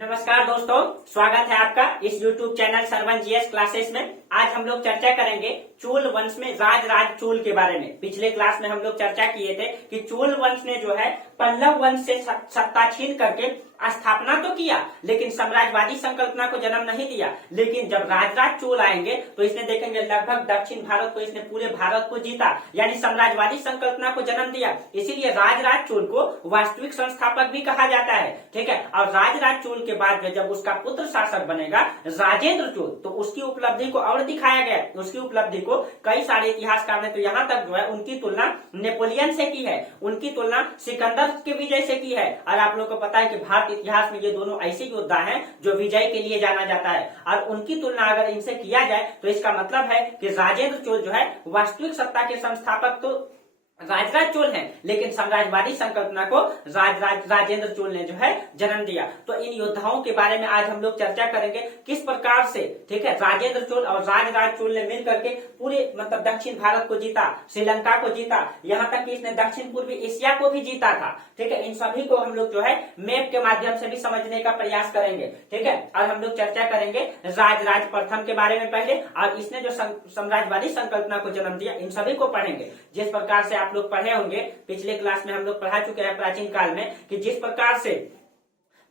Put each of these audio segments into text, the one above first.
नमस्कार दोस्तों, स्वागत है आपका इस YouTube channel Sarvan GS classes में। आज हम लोग चर्चा करेंगे चोल वंश में राज चोल के बारे में। पिछले क्लास में हम लोग चर्चा किए थे कि चोल वंश ने जो है पल्लव वंश से सत्ता छीन करके स्थापना तो किया, लेकिन साम्राज्यवादी संकल्पना को जन्म नहीं दिया। लेकिन जब राज चोल आएंगे तो इसने देखेंगे लगभग दक्षिण भारत को, इसने पूरे भारत को जीता, यानी साम्राज्यवादी संकल्पना को जन्म दिया। इसीलिए राज चोल को वास्तविक संस्थापक भी कहा जाता है। ठीक है। और राज चोल के बाद में जब उसका पुत्र शासक बनेगा राजेंद्र चोल, तो उसकी उपलब्धि को और दिखाया गया। उसकी उपलब्धि को कई सारे इतिहासकार ने तो यहाँ तक जो है उनकी तुलना नेपोलियन से की है, उनकी तुलना सिकंदर के विजय से की है। और आप लोगों को पता है कि भारत इतिहास में ये दोनों ऐसे योद्धा हैं जो विजय के लिए जाना जाता है। और उनकी तुलना अगर इनसे किया जाए तो इसका मतलब है कि राजेंद्र चोल जो है वास्तविक सत्ता के संस्थापक तो राज चोल हैं, लेकिन साम्राज्यवादी संकल्पना को राजेंद्र चोल ने जो है जन्म दिया। तो इन योद्धाओं के बारे में आज हम लोग चर्चा करेंगे किस प्रकार से, ठीक है, राजेंद्र चोल और राज चोल ने मिल करके पूरे मतलब दक्षिण भारत को जीता, श्रीलंका को जीता, यहाँ तक कि इसने दक्षिण पूर्वी एशिया को भी जीता था। ठीक है। इन सभी को हम लोग जो है मैप के माध्यम से भी समझने का प्रयास करेंगे। ठीक है। और हम लोग चर्चा करेंगे राज प्रथम के बारे में पहले, और इसने जो साम्राज्यवादी संकल्पना को जन्म दिया, इन सभी को पढ़ेंगे। जिस प्रकार से आप लोग पढ़े होंगे, पिछले क्लास में हम लोग पढ़ा चुके हैं प्राचीन काल में, कि जिस प्रकार से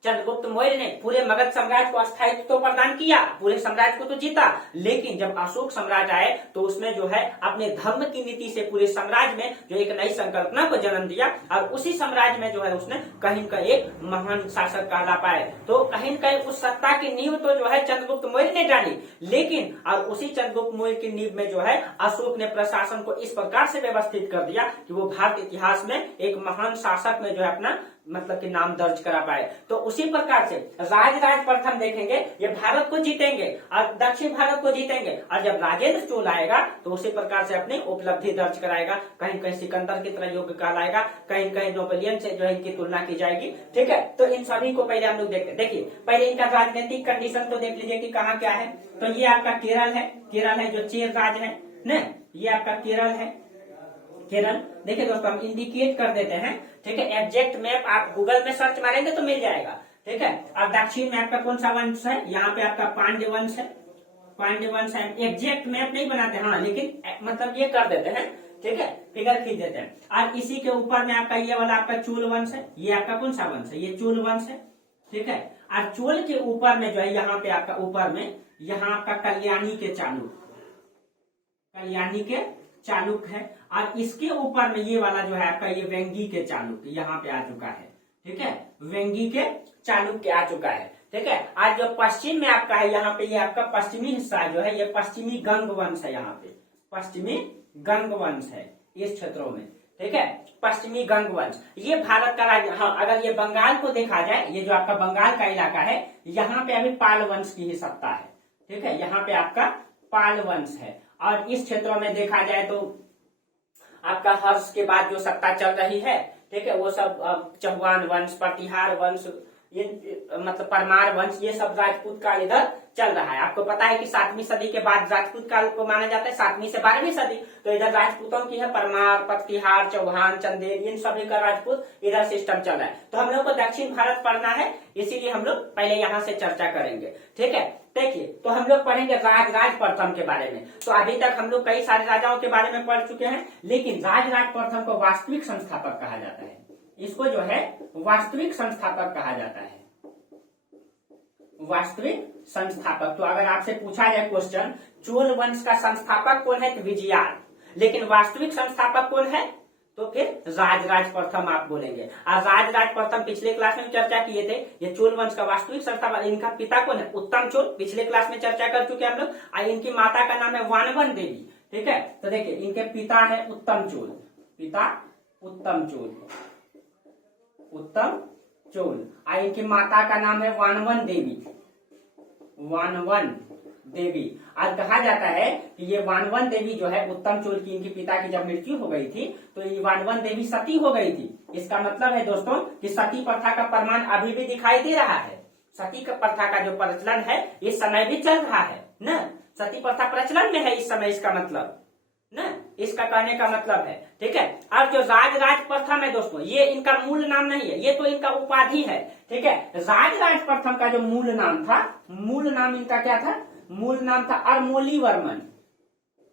चंद्रगुप्त मौर्य ने पूरे मगध साम्राज्य को अस्थायित्व तो प्रदान किया, पूरे साम्राज्य को तो जीता, लेकिन जब अशोक सम्राट आए तो उसमें जो है अपने धर्म की नीति से पूरे साम्राज्य में जो एक नई संकल्पना को जन्म दिया। और उसी साम्राज्य में जो है उसने कहीं का एक महान शासक कहला पाए। तो कहीं कहीं उस सत्ता की नींव तो जो है चंद्रगुप्त मौर्य ने डाली, लेकिन और उसी चंद्रगुप्त मौर्य की नींव में जो है अशोक ने प्रशासन को इस प्रकार से व्यवस्थित कर दिया कि वो भारत इतिहास में एक महान शासक में जो है अपना मतलब कि नाम दर्ज करा पाए। तो उसी प्रकार से राज प्रथम देखेंगे, ये भारत को जीतेंगे और दक्षिण भारत को जीतेंगे। और जब राजेंद्र चोल आएगा तो उसी प्रकार से अपनी उपलब्धि दर्ज कराएगा, कहीं कहीं सिकंदर की तरह योग्य कहलाएगा, कहीं कहीं नेपोलियन से जो है इनकी तुलना की जाएगी। ठीक है। तो इन सभी को पहले हम लोग देखते, देखिए पहले इनका राजनीतिक कंडीशन तो देख लीजिए कि कहाँ क्या है। तो ये आपका केरल है जो चेर राज है न, ये आपका केरल है। केरल देखिए दोस्तों, हम इंडिकेट कर देते हैं। ठीक है। एग्जैक्ट मैप आप गूगल में सर्च मारेंगे तो मिल जाएगा। ठीक है। और दक्षिण में आपका कौन सा वंश है, यहाँ पे आपका पांड्य वंश है। पांड्य वंश है। एग्जैक्ट मैप नहीं बनाते, हाँ, लेकिन मतलब ये कर देते हैं। ठीक है। फिगर खींच देते हैं। और इसी के ऊपर में आपका ये वाला आपका चोल वंश है। ये आपका कौन सा वंश है, ये चोल वंश है। ठीक है। और चोल के ऊपर में जो है यहाँ पे आपका ऊपर में यहाँ आपका कल्याणी के चालुक है। और इसके ऊपर में ये वाला जो है आपका ये वेंगी के चालुक यहाँ पे आ चुका है। ठीक है। वेंगी के चालुक के आ चुका है। ठीक है। आज जो पश्चिम में आपका है यहाँ पे ये आपका पश्चिमी हिस्सा जो है, ये पश्चिमी गंग वंश है। यहाँ पे पश्चिमी गंग वंश है इस क्षेत्रों में। ठीक है। पश्चिमी गंग वंश ये भारत का राज्य। हाँ, अगर ये बंगाल को देखा जाए, ये जो आपका बंगाल का इलाका है, यहाँ पे अभी पाल वंश की ही सत्ता है। ठीक है। यहाँ पे आपका पाल वंश है। और इस क्षेत्रों में देखा जाए तो आपका हर्ष के बाद जो सत्ता चल रही है, ठीक है, वो सब चौहान वंश, प्रतिहार वंश, ये मतलब परमार वंश, ये सब राजपूत काल इधर चल रहा है। आपको पता है कि 7वीं सदी के बाद राजपूत काल को माना जाता है, 7वीं से 12वीं सदी। तो इधर राजपूतों की है परमार, प्रतिहार, चौहान, चंदेल, इन सभी का राजपूत इधर सिस्टम चल रहा है। तो हम लोग को दक्षिण भारत पढ़ना है, इसीलिए हम लोग पहले यहाँ से चर्चा करेंगे। ठीक है। देखिए, तो हम लोग पढ़ेंगे राज प्रथम के बारे में। तो अभी तक हम लोग कई सारे राजाओं के बारे में पढ़ चुके हैं, लेकिन राज प्रथम को वास्तविक संस्थापक कहा जाता है। इसको जो है वास्तविक संस्थापक कहा जाता है, वास्तविक संस्थापक। तो अगर आपसे पूछा जाए क्वेश्चन, चोल वंश का संस्थापक कौन है, तो विजयाल, लेकिन वास्तविक संस्थापक कौन है, तो फिर राज प्रथम आप बोलेंगे। और राज प्रथम पिछले क्लास में चर्चा किए थे। ये चोल वंश का वास्तविक संस्थापक, इनका पिता कौन है, उत्तम चोल, पिछले क्लास में चर्चा कर चुके हैं हम लोग। और इनकी माता का नाम है वानवन देवी। ठीक है। तो देखिए, इनके पिता है उत्तम चोल, पिता उत्तम चोल, उत्तम चोल। और इनकी माता का नाम है वानवन देवी, वानवन देवी। आज कहा जाता है कि ये वानवन देवी जो है उत्तम चोल की, इनके पिता की जब मृत्यु हो गई थी तो ये वानवन देवी सती हो गई थी। इसका मतलब है दोस्तों कि सती प्रथा का प्रमाण अभी भी दिखाई दे रहा है। सती का प्रथा का जो प्रचलन है इस समय भी चल रहा है न, सती प्रथा प्रचलन में है इस समय, इसका मतलब न, इसका कहने का मतलब है। ठीक है, अब जो राजराज प्रथम है दोस्तों, ये इनका मूल नाम नहीं है, ये तो इनका उपाधि है। ठीक है, राजराज प्रथम का जो मूल नाम था, मूल नाम इनका क्या था? मूल नाम था अरमोली वर्मन।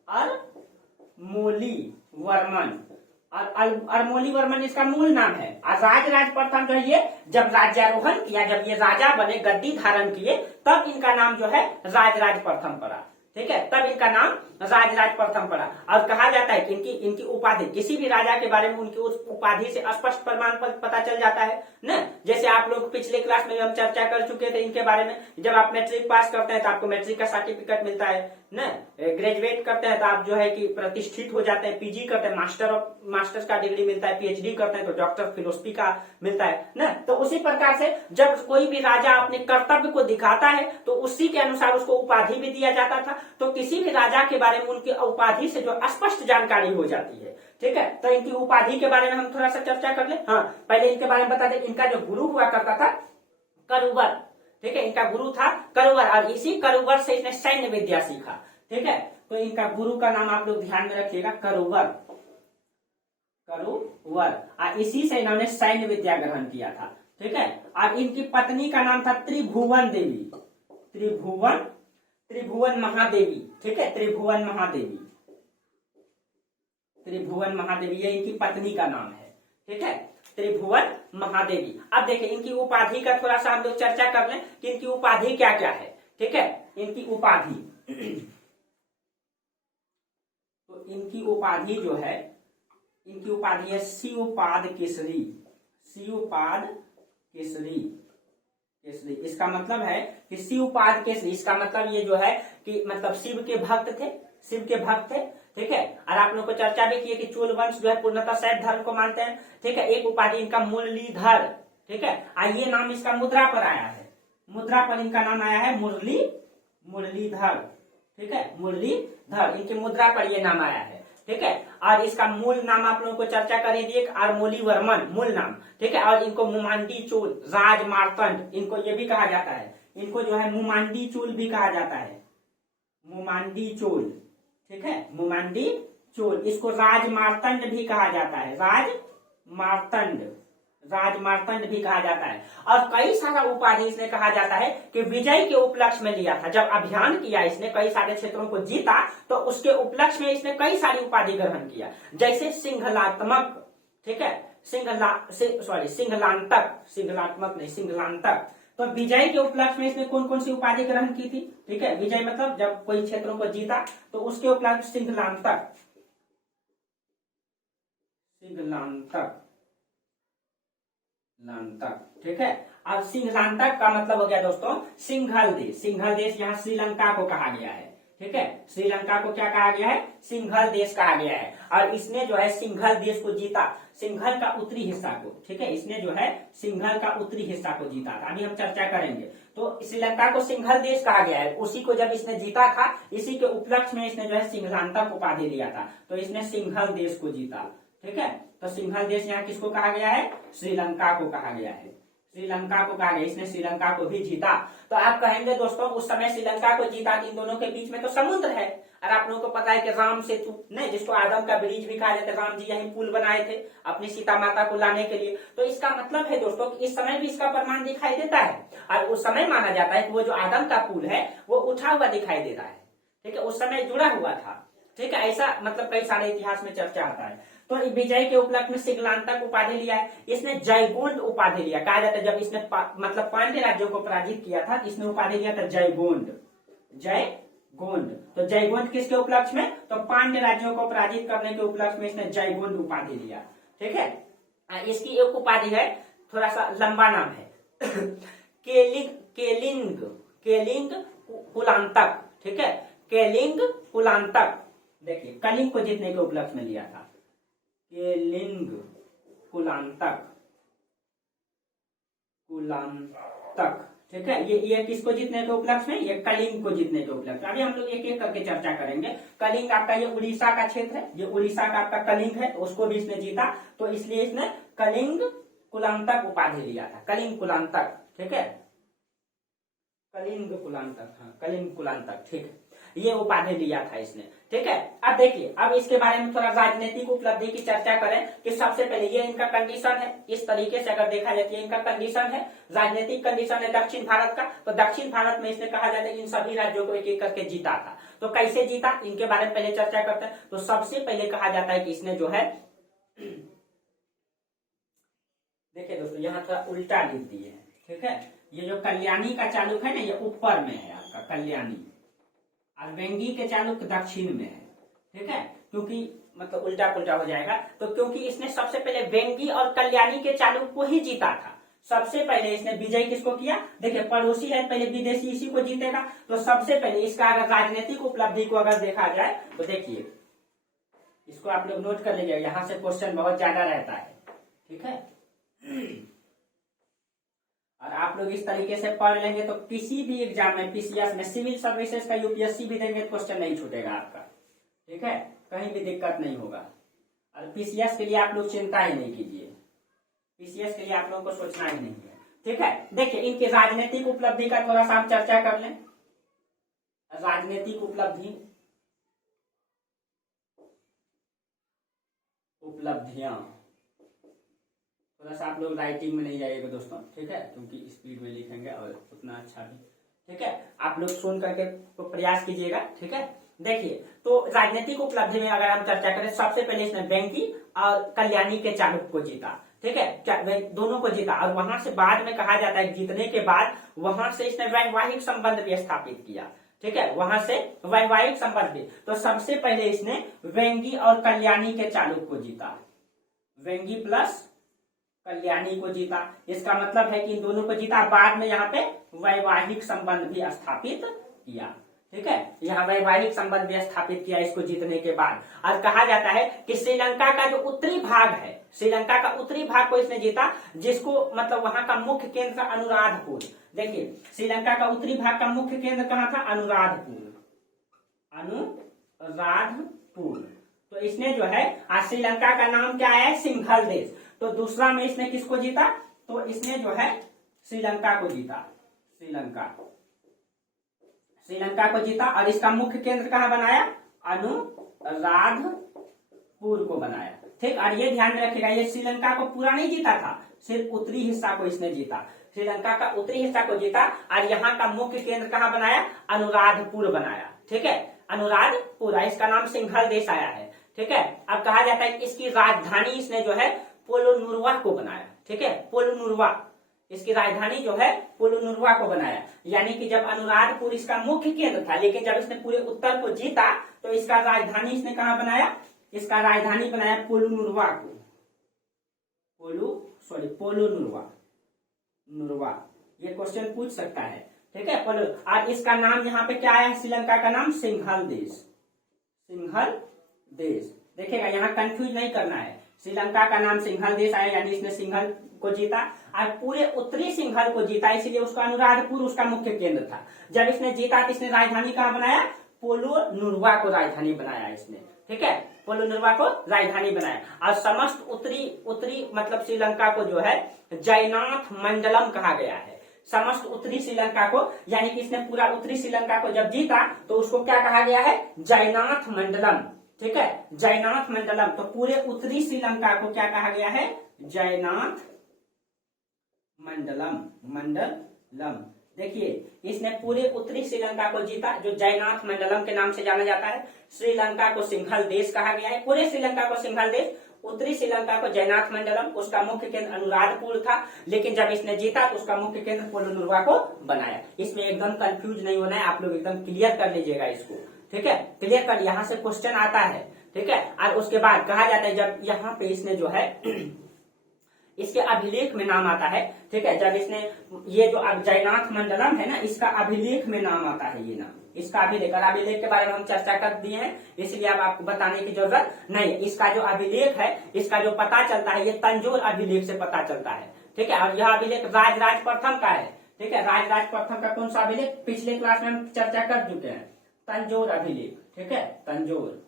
अरमोली वर्मन, अरमोली वर्मन इसका मूल नाम है। और राजराज प्रथम जो है, ये जब राज्यारोहण किया, जब ये राजा बने, गद्दी धारण किए, तब इनका नाम जो है राजराज प्रथम पड़ा। ठीक है, तब इनका नाम राजराज प्रथम पड़ा। और कहा जाता है कि इनकी उपाधि, किसी भी राजा के बारे में उनकी उस उपाधि से स्पष्ट प्रमाण पता चल जाता है ना। जैसे आप लोग पिछले क्लास में हम चर्चा कर चुके थे इनके बारे में, जब आप मैट्रिक पास करते हैं तो आपको मैट्रिक का सर्टिफिकेट मिलता है ना, ग्रेजुएट करते हैं तो आप जो है कि प्रतिष्ठित हो जाते हैं, पीजी करते हैं मास्टर्स का डिग्री मिलता है, पीएचडी करते हैं तो डॉक्टर फिलोसफी का मिलता है ना। तो उसी प्रकार से जब कोई भी राजा अपने कर्तव्य को दिखाता है तो उसी के अनुसार उसको उपाधि भी दिया जाता था। तो किसी भी राजा के बारे में उनकी उपाधि से जो स्पष्ट जानकारी हो जाती है। ठीक है, तो इनकी उपाधि के बारे में हम थोड़ा सा चर्चा कर ले। हाँ, पहले इनके बारे में बता दें, इनका जो गुरु हुआ करता था करुवर। ठीक है, इनका गुरु था करुवर, और इसी करुवर से इसने सैन्य विद्या सीखा। ठीक है, तो इनका गुरु का नाम आप लोग ध्यान में रखिएगा, करुवर। करुवर, और इसी से इन्होंने सैन्य विद्या ग्रहण किया था। ठीक है, और इनकी पत्नी का नाम था त्रिभुवन देवी, त्रिभुवन महादेवी। ठीक है, त्रिभुवन महादेवी, त्रिभुवन महादेवी, ये इनकी पत्नी का नाम है। ठीक है, त्रिभुवन महादेवी। अब देखिए इनकी उपाधि का थोड़ा सा हम लोग चर्चा कर लें कि इनकी उपाधि क्या क्या है। ठीक है, इनकी उपाधि तो इनकी उपाधि जो है, इनकी उपाधि है शिवपाद केसरी, शिवपाद केसरी, केसरी। इसका मतलब है कि शिवपाद केसरी, इसका मतलब ये जो है कि मतलब शिव के भक्त थे, शिव के भक्त थे। ठीक है, और आप लोग को चर्चा भी की है कि चोल वंश जो है पूर्णतः शैव धर्म को मानते हैं। ठीक है, एक उपाधि इनका मुरलीधर। ठीक है, और ये नाम इसका मुद्रा पर आया है, मुद्रा पर इनका नाम आया है मुरलीधर। ठीक है, मुरलीधर, इनकी मुद्रा पर ये नाम आया है। ठीक है, और इसका मूल नाम आप लोगों को चर्चा कर दी, अरमोली वर्मन मूल नाम। ठीक है, और इनको मुमांडी चोल, राज मार्तंड, इनको ये भी कहा जाता है, इनको जो है मुमांडी चोल भी कहा जाता है, मुमांडी चोल। ठीक है, मुमांडी चोल, इसको राज मार्तंड भी कहा जाता है, राज मार्तंड भी कहा जाता है। और कई सारा उपाधि इसने कहा जाता है कि विजय के उपलक्ष्य में लिया था, जब अभियान किया इसने, कई सारे क्षेत्रों को जीता, तो उसके उपलक्ष्य में इसने कई सारी उपाधि ग्रहण किया, जैसे सिंहलात्मक। ठीक है, सिंहलांतक। तो विजय के उपलक्ष्य में इसने कौन कौन सी उपाधि ग्रहण की थी? ठीक है, विजय मतलब जब कोई क्षेत्रों को जीता तो उसके उपलक्ष्य सिंहलांतक। ठीक है, अब सिंहलांतक का मतलब हो गया दोस्तों सिंघल देश। सिंघल देश यहाँ श्रीलंका को कहा गया है। ठीक है, श्रीलंका को क्या कहा गया है? सिंघल देश कहा गया है। और इसने जो है सिंघल देश को जीता, सिंघल का उत्तरी हिस्सा को। ठीक है, इसने जो है सिंघल का उत्तरी हिस्सा को जीता था, अभी हम चर्चा करेंगे। तो श्रीलंका को सिंघल देश कहा गया है, उसी को जब इसने जीता था, इसी के उपलक्ष्य में इसने जो है सिंघलांतक उपाधि लिया था, तो इसने सिंघल देश को जीता। ठीक है, तो सिंघल देश यहाँ किसको कहा गया है? श्रीलंका को कहा गया है, श्रीलंका को कहा गया, इसने श्रीलंका को भी जीता। तो आप कहेंगे दोस्तों उस समय श्रीलंका को जीता, इन दोनों के बीच में तो समुद्र है, और आप लोगों को पता है कि राम सेतु नहीं, जिसको आदम का ब्रिज भी कहा जाता है, राम जी यही पुल बनाए थे अपनी सीता माता को लाने के लिए। तो इसका मतलब है दोस्तों कि इस समय भी इसका प्रमाण दिखाई देता है, और उस समय माना जाता है कि वो जो आदम का पुल है वो उठा हुआ दिखाई दे रहा है। ठीक है, उस समय जुड़ा हुआ था। ठीक है, ऐसा मतलब कई सारे इतिहास में चर्चा आता है। तो विजय के उपलक्ष्य में सिंघलांतक उपाधि लिया है, इसने जयगोंड उपाधि लिया। कहा जाता है जब इसने मतलब पांड्य राज्यों को पराजित किया था, इसने उपाधि लिया था जयगोंड। तो जयगोंड किसके उपलक्ष्य में? तो पांड्य राज्यों को पराजित करने के उपलक्ष्य में इसने जयगोंड उपाधि लिया। ठीक है, इसकी एक उपाधि है, थोड़ा सा लंबा नाम है केलिंग कुलांतक। ठीक है, केलिंग कुलांतक। देखिए कलिंग को जीतने के उपलक्ष्य में लिया था, केलिंग कुलांतक। ठीक है, ये किसको जीतने के उपलक्ष्य में? ये कलिंग को जीतने के उपलक्ष्य। अभी हम लोग एक एक करके चर्चा करेंगे। कलिंग आपका ये उड़ीसा का क्षेत्र है, ये उड़ीसा का आपका कलिंग है, उसको भी इसने जीता, तो इसलिए इसने कलिंग कुलांतक उपाधि लिया था, कलिंग कुलांतक। ठीक है, कलिंग कुलांतक, हाँ कलिंग कुलांतक। ठीक है, ये उपाधि लिया था इसने। ठीक है, अब देखिए, अब इसके बारे में थोड़ा राजनीतिक उपलब्धि की चर्चा करें कि सबसे पहले ये इनका कंडीशन है, इस तरीके से अगर देखा जाए तो इनका कंडीशन है, राजनीतिक कंडीशन है दक्षिण भारत का। तो दक्षिण भारत में इसने कहा जाता है इन सभी राज्यों को एक एक करके जीता था। तो कैसे जीता, इनके बारे में पहले चर्चा करते हैं। तो सबसे पहले कहा जाता है कि इसने जो है, देखिए दोस्तों यहाँ थोड़ा उल्टा लिख दिए है। ठीक है, ये जो कल्याणी का चालुक है ना, ये ऊपर में है आपका कल्याणी, और वेंगी के चालुक दक्षिण में है। ठीक है, क्योंकि मतलब उल्टा पुल्टा हो जाएगा, तो क्योंकि इसने सबसे पहले वेंगी और कल्याणी के चालुक को ही जीता था। सबसे पहले इसने विजय किसको किया, देखिए पड़ोसी है, पहले विदेशी इसी को जीतेगा। तो सबसे पहले इसका अगर राजनीतिक उपलब्धि को अगर देखा जाए तो देखिए, इसको आप लोग नोट कर लीजिएगा, यहाँ से क्वेश्चन बहुत ज्यादा रहता है। ठीक है, और आप लोग इस तरीके से पढ़ लेंगे तो किसी भी एग्जाम में, पीसीएस में, सिविल सर्विसेज का यूपीएससी भी देंगे तो क्वेश्चन नहीं छूटेगा आपका। ठीक है, कहीं भी दिक्कत नहीं होगा। और पीसीएस के लिए आप लोग चिंता ही नहीं कीजिए, पीसीएस के लिए आप लोगों को सोचना ही नहीं है। ठीक है, देखिए इनकी राजनीतिक उपलब्धि का थोड़ा सा हम चर्चा कर लें। राजनीतिक उपलब्धियां थोड़ा सा आप लोग राइटिंग में नहीं जाइएगा दोस्तों। ठीक है, क्योंकि स्पीड में लिखेंगे और उतना अच्छा भी। ठीक है, आप लोग सुन करके तो प्रयास कीजिएगा। ठीक है, देखिए तो राजनीतिक उपलब्धि में अगर हम चर्चा करें, सबसे पहले इसने वेंगी और कल्याणी के चालुक को जीता। ठीक है, दोनों को जीता, और वहां से बाद में कहा जाता है जीतने के बाद वहां से इसने वैवाहिक संबंध भी स्थापित किया। ठीक है, वहां से वैवाहिक संबंध भी। तो सबसे पहले इसने वेंगी और कल्याणी के चालुक को जीता, वेंगी प्लस कल्याणी को जीता। इसका मतलब है कि इन दोनों को जीता, बाद में यहाँ पे वैवाहिक संबंध भी स्थापित किया। ठीक है, यहाँ वैवाहिक संबंध भी स्थापित किया इसको जीतने के बाद। और कहा जाता है कि श्रीलंका का जो उत्तरी भाग है, श्रीलंका का उत्तरी भाग को इसने जीता, जिसको मतलब वहां का मुख्य केंद्र अनुराधपुर। देखिए श्रीलंका का उत्तरी भाग का मुख्य केंद्र कहाँ था, अनुराधपुर, अनुराधपुर। तो इसने जो है, आज श्रीलंका का नाम क्या है, सिंघल देश। तो दूसरा में इसने किसको जीता, तो इसने जो है श्रीलंका को जीता, श्रीलंका को जीता। और इसका मुख्य केंद्र कहाँ बनाया, अनुराधपुर को बनाया। ठीक, और ये ध्यान में रखिएगा, ये श्रीलंका को पूरा नहीं जीता था, सिर्फ उत्तरी हिस्सा को इसने जीता, श्रीलंका का उत्तरी हिस्सा को जीता। और यहाँ का मुख्य केंद्र कहाँ बनाया, अनुराधपुर बनाया। ठीक है, अनुराधपुर, इसका नाम सिंघल देश आया है। ठीक है, अब कहा जाता है इसकी राजधानी इसने जो है पोलोनुरवा को बनाया। ठीक है, पोलोनुरवा, इसकी राजधानी जो है पोलोनुरवा को बनाया। यानी कि जब अनुराधपुर इसका मुख्य केंद्र था, लेकिन जब इसने पूरे उत्तर को जीता तो इसका राजधानी इसने कहाँ बनाया, इसका राजधानी बनाया पोलोनुरवा को, पोलोनुरवा। ये क्वेश्चन पूछ सकता है। ठीक है, पोलो, और इसका नाम यहाँ पे क्या है, श्रीलंका का नाम सिंघल देश। देखिएगा यहाँ कंफ्यूज नहीं करना है, श्रीलंका का नाम सिंघल देश आया, यानी इसने सिंघल को जीता और पूरे उत्तरी सिंघल को जीता, इसलिए उसका अनुराधपुर उसका मुख्य केंद्र था। जब इसने जीता तो इसने राजधानी कहाँ बनाया, पोलोनुरवा को राजधानी बनाया इसने। ठीक है, पोलोनुरवा को राजधानी बनाया। और समस्त उत्तरी मतलब श्रीलंका को जो है जयनाथ मंडलम कहा गया है, समस्त उत्तरी श्रीलंका को। यानी कि इसने पूरा उत्तरी श्रीलंका को जब जीता तो उसको क्या कहा गया है, जयनाथ मंडलम। ठीक है, जयनाथ मंडलम। तो पूरे उत्तरी श्रीलंका को क्या कहा गया है, जयनाथ मंडलम। देखिए इसने पूरे उत्तरी श्रीलंका को जीता, जो जयनाथ मंडलम के नाम से जाना जाता है। श्रीलंका को सिंघल देश कहा गया है, पूरे श्रीलंका को सिंघल देश, उत्तरी श्रीलंका को जयनाथ मंडलम, उसका मुख्य केंद्र अनुराधपुर था। लेकिन जब इसने जीता तो उसका मुख्य केंद्र पोलोनुरवा को बनाया। इसमें एकदम कंफ्यूज नहीं होना है, आप लोग एकदम क्लियर कर लीजिएगा इसको। ठीक है, क्लियर कर, यहाँ से क्वेश्चन आता है। ठीक है, और उसके बाद कहा जाता है जब यहाँ पे इसने जो है इसके अभिलेख में नाम आता है। ठीक है, जब इसने ये जो अब जयनाथ मंडलम है ना, इसका अभिलेख में नाम आता है, ये नाम इसका अभिलेख। और अभिलेख के बारे में हम चर्चा कर दिए हैं, इसलिए अब आपको बताने की जरूरत नहीं है। इसका जो अभिलेख है, इसका जो पता चलता है, ये तंजौर अभिलेख से पता चलता है। ठीक है, और यह अभिलेख राजराज प्रथम का है। ठीक है, राजराज प्रथम का कौन सा अभिलेख, पिछले क्लास में हम चर्चा कर चुके हैं, तंजौर अभिलेख। ठीक है, तंजौर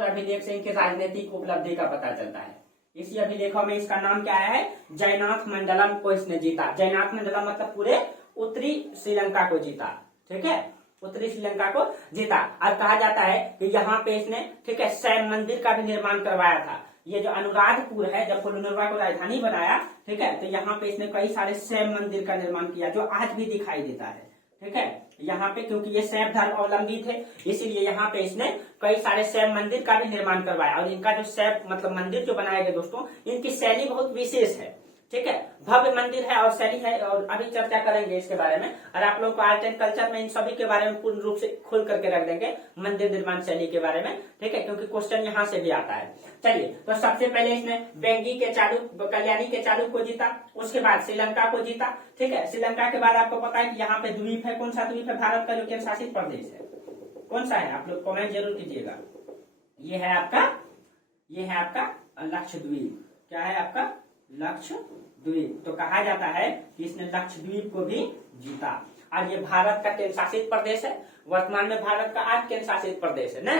अभिलेख से इनके राजनीतिक उपलब्धि का पता चलता है। इसी अभिलेखों में इसका नाम क्या है, जयनाथ मंडलम को इसने जीता। जयनाथ मंडलम मतलब पूरे उत्तरी श्रीलंका को जीता। ठीक है, उत्तरी श्रीलंका को जीता। और कहा जाता है कि यहाँ पे इसने, ठीक है, शैव मंदिर का भी निर्माण करवाया था। ये जो अनुराधपुर है, जब पोलुनर्वा को राजधानी बनाया, ठीक है, तो यहाँ पे इसने कई सारे शैव मंदिर का निर्माण किया जो आज भी दिखाई देता है। ठीक है, यहाँ पे क्योंकि ये शैव धर्म अवलंबी थे, इसीलिए यहाँ पे इसने कई सारे शैव मंदिर का भी निर्माण करवाया। और इनका जो शैव मतलब मंदिर जो बनाए गए दोस्तों, इनकी शैली बहुत विशेष है। ठीक है, भव्य मंदिर है और शैली है, और अभी चर्चा करेंगे इसके बारे में। और आप लोग को आर्ट एंड कल्चर में इन सभी के बारे में पूर्ण रूप से खोल करके रख देंगे, मंदिर निर्माण शैली के बारे में। ठीक है, क्योंकि क्वेश्चन यहाँ से भी आता है। चलिए, तो सबसे पहले इसने बेंगी के चालुक्य, कल्याणी के चालुक्य को जीता, उसके बाद श्रीलंका को जीता। ठीक है, श्रीलंका के बाद आपको पता है कि यहाँ पे द्वीप है। कौन सा द्वीप है? भारत का जो केंद्र शासित प्रदेश है, कौन सा है? आप लोग कमेंट जरूर कीजिएगा। ये है आपका लक्षद्वीप। क्या है आपका? लक्षद्वीप। तो कहा जाता है कि इसने लक्षद्वीप को भी जीता। और ये भारत का केंद्र शासित प्रदेश है। वर्तमान में भारत का 8 केंद्र शासित प्रदेश है ना।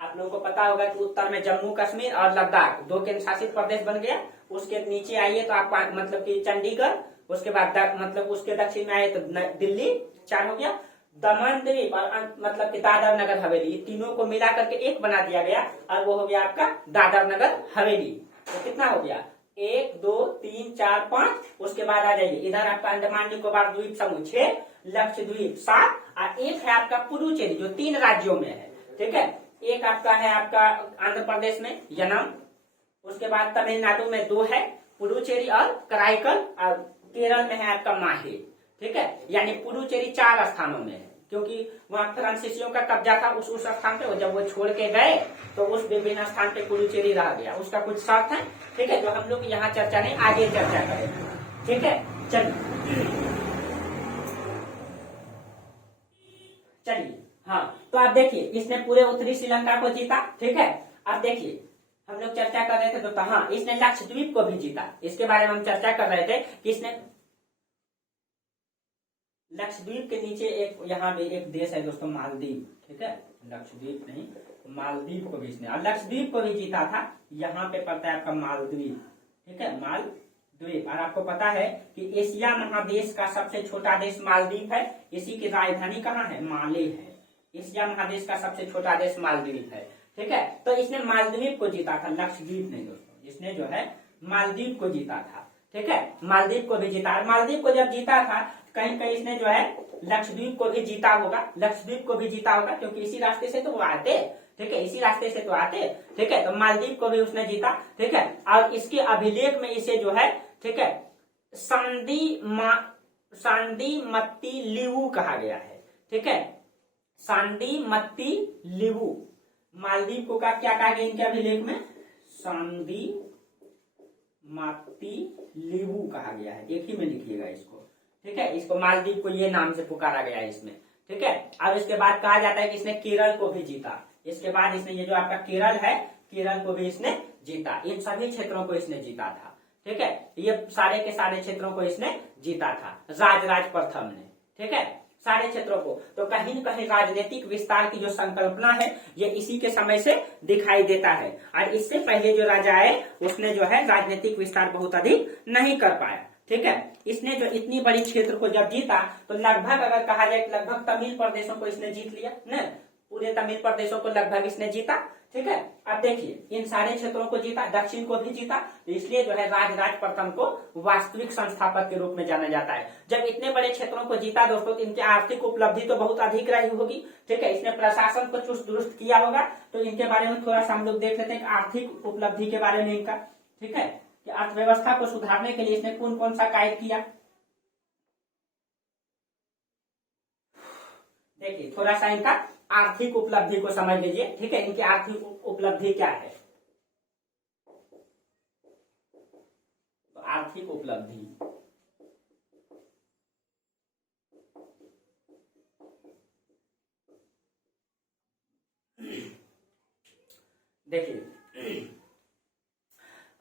आप लोगों को पता होगा कि उत्तर में जम्मू कश्मीर और लद्दाख 2 केंद्र शासित प्रदेश बन गया। उसके नीचे आइए तो आपका मतलब कि चंडीगढ़, उसके बाद मतलब उसके दक्षिण में आए तो दिल्ली, 4 हो गया। दमन द्वीप और मतलब कि दादर नगर हवेली, ये तीनों को मिला करके एक बना दिया गया और वो हो गया आपका दादर नगर हवेली। तो कितना हो गया? 1 2 3 4 5। उसके बाद आ जाइए इधर आपका अंडमान निकोबार द्वीप समूह 6, लक्षद्वीप 7 और एक है आपका पुडुचेरी जो 3 राज्यों में है। ठीक है, एक आपका है आपका आंध्र प्रदेश में यनम, उसके बाद तमिलनाडु में 2 है पुडुचेरी और कराईकल, और केरल में है आपका माहे। ठीक है, यानी पुडुचेरी 4 स्थानों में है, क्योंकि वहां फ्रांसीसियों का कब्जा था उस स्थान पे। जब वो छोड़ के गए तो उस विभिन्न स्थान पे पुडुचेरी रह गया। उसका कुछ शर्त है, ठीक है, जो हम लोग यहाँ चर्चा नहीं, आगे चर्चा करेंगे। ठीक है, चलिए हाँ, तो आप देखिए इसने पूरे उत्तरी श्रीलंका को जीता। ठीक है, अब देखिए हम लोग चर्चा कर रहे थे तो हाँ, इसने लक्षद्वीप को भी जीता। इसके बारे में हम चर्चा कर रहे थे कि इसने लक्षद्वीप के नीचे एक, यहाँ भी एक देश है दोस्तों, मालदीव। ठीक है, लक्षद्वीप नहीं, मालदीव को भी इसने, और लक्षद्वीप को भी जीता था। यहाँ पे पड़ता है आपका मालदीव। ठीक है, मालदीव। और आपको पता है कि एशिया महादेश का सबसे छोटा देश मालदीव है। इसी की राजधानी कहाँ है? माले है। एशिया महादेश का सबसे छोटा देश मालदीव है। ठीक है, तो इसने मालदीव को जीता था, लक्षद्वीप नहीं दोस्तों। इसने जो है मालदीव को जीता था। ठीक है, मालदीव को भी जीता। मालदीव को जब जीता था, कहीं कहीं इसने जो है लक्षद्वीप को भी जीता होगा। लक्षद्वीप को भी जीता होगा क्योंकि इसी रास्ते से तो वो आते। ठीक है, इसी रास्ते से तो आते। ठीक है, तो मालदीव को भी उसने जीता। ठीक है, और इसके अभिलेख में इसे जो है, ठीक है, सांडी मत्ती लिवू कहा गया है। ठीक है, सांडी मत्ती लिवू, मालदीव को क्या कहा गया इनके अभिलेख में? सांडी मत्ती लिवू कहा गया है। एक ही में लिखिएगा इसको। ठीक है, इसको मालदीव को ये नाम से पुकारा गया है इसमें। ठीक है, अब इसके बाद कहा जाता है कि इसने केरल को भी जीता। इसके बाद इसने ये जो आपका केरल है, केरल को भी इसने जीता। इन सभी क्षेत्रों को इसने जीता था। ठीक है, ये सारे के सारे क्षेत्रों को इसने जीता था राज प्रथम ने। ठीक है, सारे क्षेत्रों को। तो कहीं न कहीं राजनीतिक विस्तार की जो संकल्पना है ये इसी के समय से दिखाई देता है। और इससे पहले जो राजा आए उसने जो है राजनीतिक विस्तार बहुत अधिक नहीं कर पाया। ठीक है, इसने जो इतनी बड़ी क्षेत्र को जब जीता तो लगभग अगर कहा जाए लगभग तमिल प्रदेशों को इसने जीत लिया न, पूरे तमिल प्रदेशों को लगभग इसने जीता। ठीक है, अब देखिए इन सारे क्षेत्रों को जीता, दक्षिण को भी जीता। तो इसलिए जो है राज प्रथम को वास्तविक संस्थापक के रूप में जाना जाता है। जब इतने बड़े क्षेत्रों को जीता दोस्तों तो इनकी आर्थिक उपलब्धि तो बहुत अधिक रही होगी। ठीक है, इसने प्रशासन को चुस्त दुरुस्त किया होगा। तो इनके बारे में थोड़ा सा हम लोग देख लेते हैं आर्थिक उपलब्धि के बारे में इनका। ठीक है, कि अर्थव्यवस्था को सुधारने के लिए इसने कौन कौन सा कार्य किया। देखिए थोड़ा सा इनका आर्थिक उपलब्धि को समझ लीजिए। ठीक है, इनकी आर्थिक उपलब्धि क्या है? तो आर्थिक उपलब्धि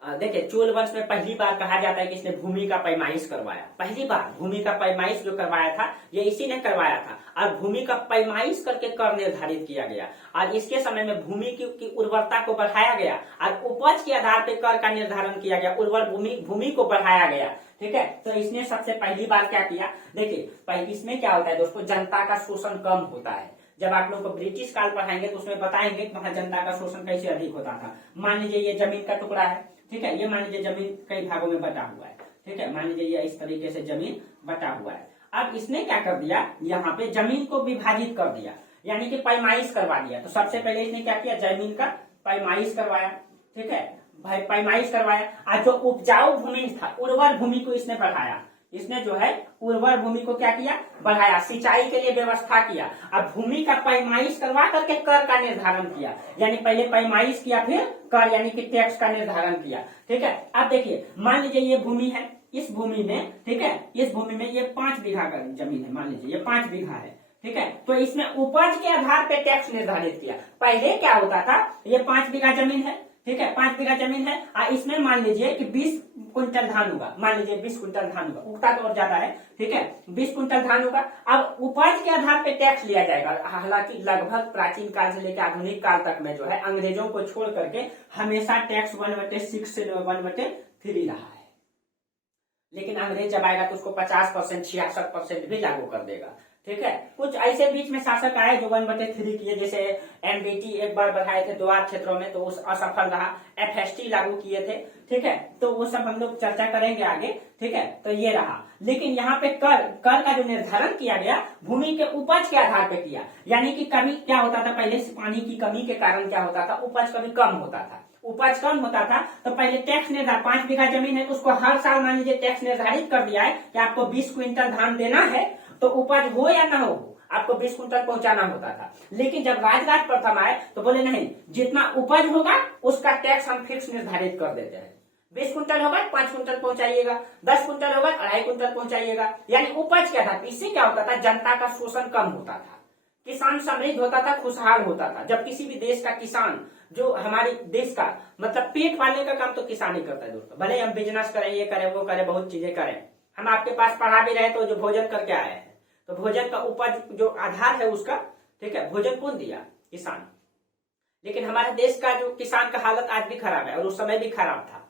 देखिए चोल वंश में पहली बार कहा जाता है कि इसने भूमि का पैमाइश करवाया। पहली बार भूमि का पैमाइश जो करवाया था ये इसी ने करवाया था। और भूमि का पैमाइश करके कर निर्धारित किया गया और इसके समय में भूमि की उर्वरता को बढ़ाया गया और उपज के आधार पर कर का निर्धारण किया गया। उर्वर भूमि को बढ़ाया गया। ठीक है। तो इसने सबसे पहली बार क्या किया, देखिए इसमें क्या होता है दोस्तों, जनता का शोषण कम होता है। जब आप लोग को ब्रिटिश काल पढ़ाएंगे तो उसमें बताएंगे कि वहां जनता का शोषण कैसे अधिक होता था। मान लीजिए ये जमीन का टुकड़ा है, ठीक है, ये मान लीजिए जमीन कई भागों में बटा हुआ है, ठीक है, मान लीजिए ये इस तरीके से जमीन बटा हुआ है। अब इसने क्या कर दिया, यहाँ पे जमीन को विभाजित कर दिया, यानी कि पैमाइश करवा दिया। तो सबसे पहले इसने क्या किया, जमीन का पैमाइश करवाया, ठीक है, भाई पैमाइश करवाया। आज जो उपजाऊ भूमि था, उर्वर भूमि को इसने बढ़ाया, इसने जो है उर्वर भूमि को क्या किया, बढ़ाया, सिंचाई के लिए व्यवस्था किया। अब भूमि का पैमाइश करवा करके कर का निर्धारण किया, यानी पहले पैमाइश किया फिर कर यानी कि टैक्स का निर्धारण किया, ठीक है। अब देखिए मान लीजिए ये भूमि है, इस भूमि में, ठीक है, इस भूमि में ये 5 बीघा का जमीन है, मान लीजिए ये 5 बीघा है, ठीक है। तो इसमें उपज के आधार पे टैक्स निर्धारित किया। पहले क्या होता था, ये 5 बीघा जमीन है, ठीक है, 5 बीघा जमीन है, इसमें मान लीजिए कि 20 क्विंटल धान होगा, मान लीजिए 20 क्विंटल धान होगा, उगता तो और ज्यादा है, ठीक है, 20 क्विंटल धान होगा। अब उपज के आधार पे टैक्स लिया जाएगा। हालांकि लगभग प्राचीन काल से लेकर आधुनिक काल तक में जो है अंग्रेजों को छोड़ करके हमेशा टैक्स 1/6 से 1/3 रहा है। लेकिन अंग्रेज जब आएगा तो उसको 50%, 66% भी लागू कर देगा, ठीक है। कुछ ऐसे बीच में शासक आए जो 1/3 किए, जैसे एमबीटी एक बार बढ़ाए थे 2 क्षेत्रों में, तो उस असफल रहा। एफएसटी लागू किए थे, ठीक है, तो वो सब हम लोग चर्चा करेंगे आगे, ठीक है। तो ये रहा, लेकिन यहाँ पे कर का जो निर्धारण किया गया भूमि के उपज के आधार पे किया, यानी कि कभी क्या होता था, पहले पानी की कमी के कारण क्या होता था, उपज कभी कम होता था। उपज कम होता था तो पहले टैक्स निर्धारित, 5 बीघा जमीन है तो उसको हर साल मान लीजिए टैक्स निर्धारित कर दिया है कि आपको 20 क्विंटल धान देना है, तो उपज हो या ना हो आपको 20 क्विंटल पहुंचाना होता था। लेकिन जब राजराज प्रथम आए तो बोले नहीं, जितना उपज होगा उसका टैक्स हम फिक्स निर्धारित कर देते हैं। 20 क्विंटल होगा 5 क्विंटल पहुंचाइएगा, 10 क्विंटल होगा 2.5 क्विंटल पहुंचाइएगा, यानी उपज क्या था। इससे क्या होता था, जनता का शोषण कम होता था, किसान समृद्ध होता था, खुशहाल होता था। जब किसी भी देश का किसान, जो हमारे देश का मतलब पेट पालने का काम तो किसान ही करता है दोस्तों, भले हम बिजनेस करें, ये करें वो करें, बहुत चीजें करें, हम आपके पास पढ़ा भी रहे तो जो भोजन करके आए हैं, तो भोजन का उपज जो आधार है उसका, ठीक है, भोजन कौन दिया, किसान। लेकिन हमारे देश का जो किसान का हालत आज भी खराब है और उस समय भी खराब था।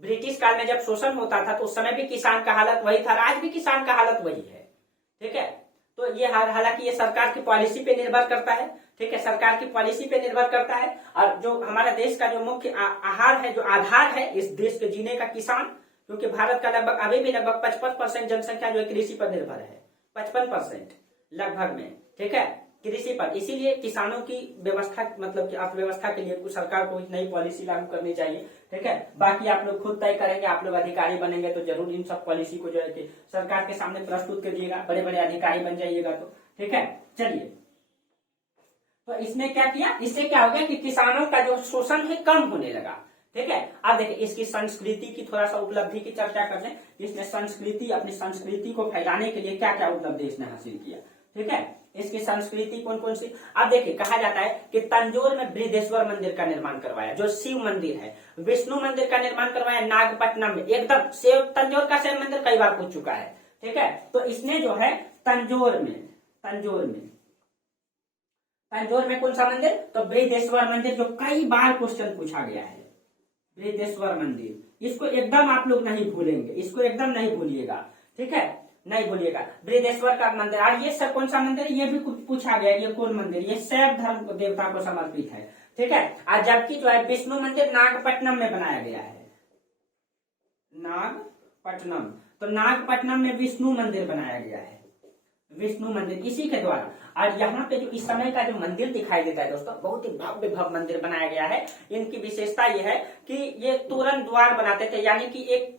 ब्रिटिश काल में जब शोषण होता था तो उस समय भी किसान का हालत वही था, आज भी किसान का हालत वही है, ठीक है। तो ये हालांकि ये सरकार की पॉलिसी पे निर्भर करता है, ठीक है, सरकार की पॉलिसी पे निर्भर करता है। और जो हमारा देश का जो मुख्य आहार है, जो आधार है इस देश के जीने का, किसान, क्योंकि भारत का लगभग अभी भी लगभग 55% जनसंख्या जो है कृषि पर निर्भर है, 55% लगभग में, ठीक है, कृषि पर। इसीलिए किसानों की व्यवस्था मतलब कि अर्थव्यवस्था के लिए सरकार को नई पॉलिसी लागू करनी चाहिए, ठीक है। बाकी आप लोग खुद तय करेंगे, आप लोग अधिकारी बनेंगे तो जरूर इन सब पॉलिसी को जो है कि सरकार के सामने प्रस्तुत करिएगा, बड़े बड़े अधिकारी बन जाइएगा तो, ठीक है। चलिए, तो इसने क्या किया, इससे क्या हो गया कि किसानों का जो शोषण है कम होने लगा, ठीक है। अब देखिए इसकी संस्कृति की थोड़ा सा उपलब्धि की चर्चा कर लें। इसने संस्कृति, अपनी संस्कृति को फैलाने के लिए क्या क्या उपलब्धि इसने हासिल किया, ठीक है। इसकी संस्कृति कौन कौन सी, अब देखिए कहा जाता है कि तंजौर में बृहदेश्वर मंदिर का निर्माण करवाया, जो शिव मंदिर है। विष्णु मंदिर का निर्माण करवाया नागपट्टनम में, एकदम सेव तंजौर का शिव मंदिर कई बार पूछ चुका है, ठीक है। तो इसने जो है तंजौर में कौन सा मंदिर, तो बृहदेश्वर मंदिर, जो कई बार क्वेश्चन पूछा गया है, बृहदेश्वर मंदिर। इसको एकदम आप लोग नहीं भूलेंगे, इसको एकदम नहीं भूलिएगा, ठीक है, नहीं भूलिएगा। बृहदेश्वर का मंदिर, और ये सब कौन सा मंदिर, ये भी कुछ पूछा गया, ये कौन मंदिर, ये शैव धर्म देवता को समर्पित है, ठीक है। और जबकि जो है विष्णु मंदिर नागपट्टनम में बनाया गया है, नागपट्टनम, तो नागपट्टनम में विष्णु मंदिर बनाया गया है, विष्णु मंदिर इसी के द्वारा। और यहाँ पे जो इस समय का जो मंदिर दिखाई देता है दोस्तों, बहुत ही भव्य भव्य मंदिर बनाया गया है। इनकी विशेषता यह है कि ये तोरण द्वार बनाते थे, यानी कि एक,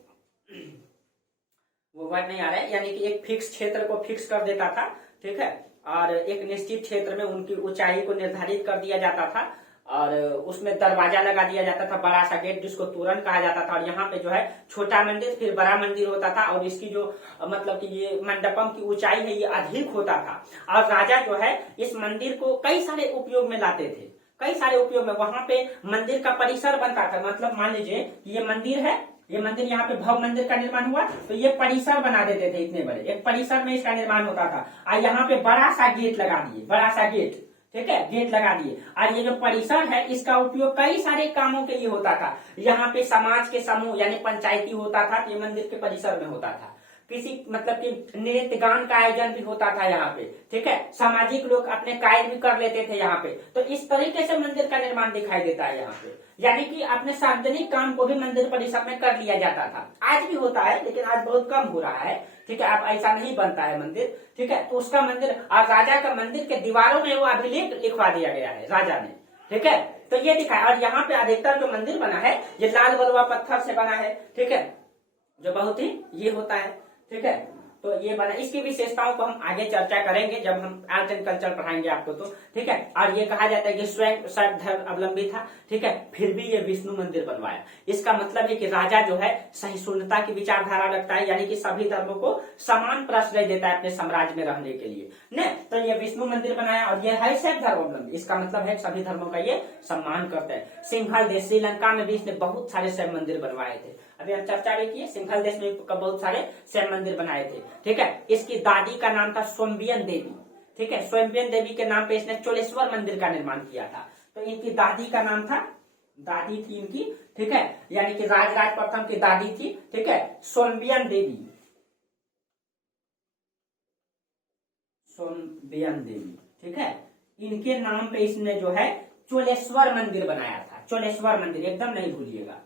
वो वर्ड नहीं आ रहा है, यानी कि एक फिक्स क्षेत्र को फिक्स कर देता था, ठीक है, और एक निश्चित क्षेत्र में उनकी ऊंचाई को निर्धारित कर दिया जाता था, और उसमें दरवाजा लगा दिया जाता था, बड़ा सा गेट जिसको तोरण कहा जाता था। और यहाँ पे जो है छोटा मंदिर फिर बड़ा मंदिर होता था, और इसकी जो मतलब कि ये मंडपम की ऊंचाई है ये अधिक होता था। और राजा जो है इस मंदिर को कई सारे उपयोग में लाते थे, कई सारे उपयोग में। वहां पे मंदिर का परिसर बनता था, मतलब मान लीजिए ये मंदिर है, ये मंदिर, यहाँ पे भव्य मंदिर का निर्माण हुआ तो ये परिसर बना देते थे, इतने बड़े एक परिसर में इसका निर्माण होता था। और यहाँ पे बड़ा सा गेट लगा दिए, बड़ा सा गेट, ठीक है, गेट लगा दिए। और ये जो परिसर है इसका उपयोग कई सारे कामों के लिए होता था। यहाँ पे समाज के समूह यानी पंचायती होता था, ये मंदिर के परिसर में होता था। किसी मतलब कि नृत्य गान का आयोजन भी होता था यहाँ पे, ठीक है, सामाजिक लोग अपने कार्य भी कर लेते थे यहाँ पे। तो इस तरीके से मंदिर का निर्माण दिखाई देता है यहाँ पे, यानी कि अपने सार्वजनिक काम को भी मंदिर परिसर में कर लिया जाता था। आज भी होता है लेकिन आज बहुत कम हो रहा है, ठीक है, अब ऐसा नहीं बनता है मंदिर, ठीक है। तो उसका मंदिर और राजा का मंदिर के दीवारों में वो अभिलेख लिखवा दिया गया है राजा ने, ठीक है। तो ये दिखा, और यहाँ पे अधिकतर जो मंदिर बना है ये लाल बलुआ पत्थर से बना है, ठीक है, जो बहुत ही ये होता है, ठीक है। तो ये बना, इसकी विशेषताओं को हम आगे चर्चा करेंगे जब हम आर्ट एंड कल्चर पढ़ाएंगे आपको, तो ठीक है। और ये कहा जाता है कि स्वयं शैव धर्म अवलंबी था, ठीक है, फिर भी ये विष्णु मंदिर बनवाया। इसका मतलब है कि राजा जो है सहिष्णुता की विचारधारा रखता है, यानी कि सभी धर्मों को समान प्रश्रय देता है अपने साम्राज्य में रहने के लिए न। तो ये विष्णु मंदिर बनाया और ये है शैव धर्म अवलंबी, इसका मतलब है सभी धर्मों का ये सम्मान करता है। सिंहल देश श्रीलंका में भी इसने बहुत सारे शैव मंदिर बनवाए थे, अभी हम चर्चा भी किए, सिंघल देश में बहुत सारे शैव मंदिर बनाए थे, ठीक है। इसकी दादी का नाम था सोम्बियन देवी, ठीक है, सोम्बियन देवी के नाम पे इसने चोलेश्वर मंदिर का निर्माण किया था। तो इनकी दादी का नाम था, दादी थी इनकी, ठीक है, यानी कि राजराज प्रथम की दादी थी, ठीक है, सोम्बियन देवी, सोम्बियन देवी, ठीक है। इनके नाम पे इसने जो है चोलेश्वर मंदिर बनाया था, चोलेश्वर मंदिर एकदम नहीं भूलिएगा।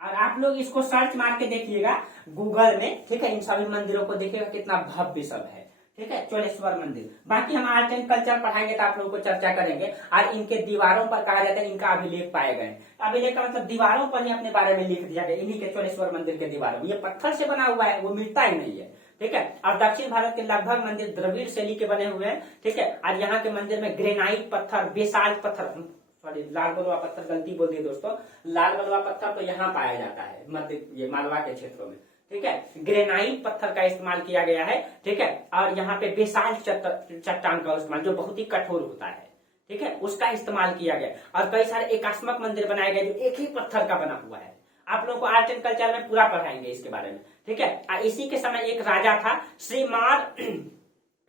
और आप लोग इसको सर्च मार के देखिएगा गूगल में, ठीक है, इन सभी मंदिरों को देखिएगा कितना भव्य सब है, ठीक है, चोलेश्वर मंदिर। बाकी हम आर्ट एंड कल्चर पढ़ाएंगे तो आप लोगों को चर्चा करेंगे। और इनके दीवारों पर कहा जाता है इनका अभिलेख पाए गए, अभिलेख का मतलब दीवारों पर ही अपने बारे में लिख दिया गया, इन्हीं के चोलेश्वर मंदिर के दीवारों में। ये पत्थर से बना हुआ है, वो मिलता ही नहीं है, ठीक है। और दक्षिण भारत के लगभग मंदिर द्रविड़ शैली के बने हुए हैं, ठीक है। और यहाँ के मंदिर में ग्रेनाइट पत्थर, बेसाल्ट पत्थर, सॉरी लाल बलुआ पत्थर, गलती बोल दी दोस्तों, लाल बलुआ पत्थर तो यहाँ पाया जाता है मध्य ये मालवा के क्षेत्रों में, ठीक है। ग्रेनाइट पत्थर का इस्तेमाल किया गया है, ठीक है। और यहाँ पे बेसाल्ट चट्टान का इस्तेमाल जो बहुत ही कठोर होता है, ठीक है, उसका इस्तेमाल किया गया। और कई सारे एकात्मक मंदिर बनाए गए जो एक ही पत्थर का बना हुआ है। आप लोगों को आर्ट एंड कल्चर में पूरा पढ़ाएंगे इसके बारे में, ठीक है। और इसी के समय एक राजा था श्रीमार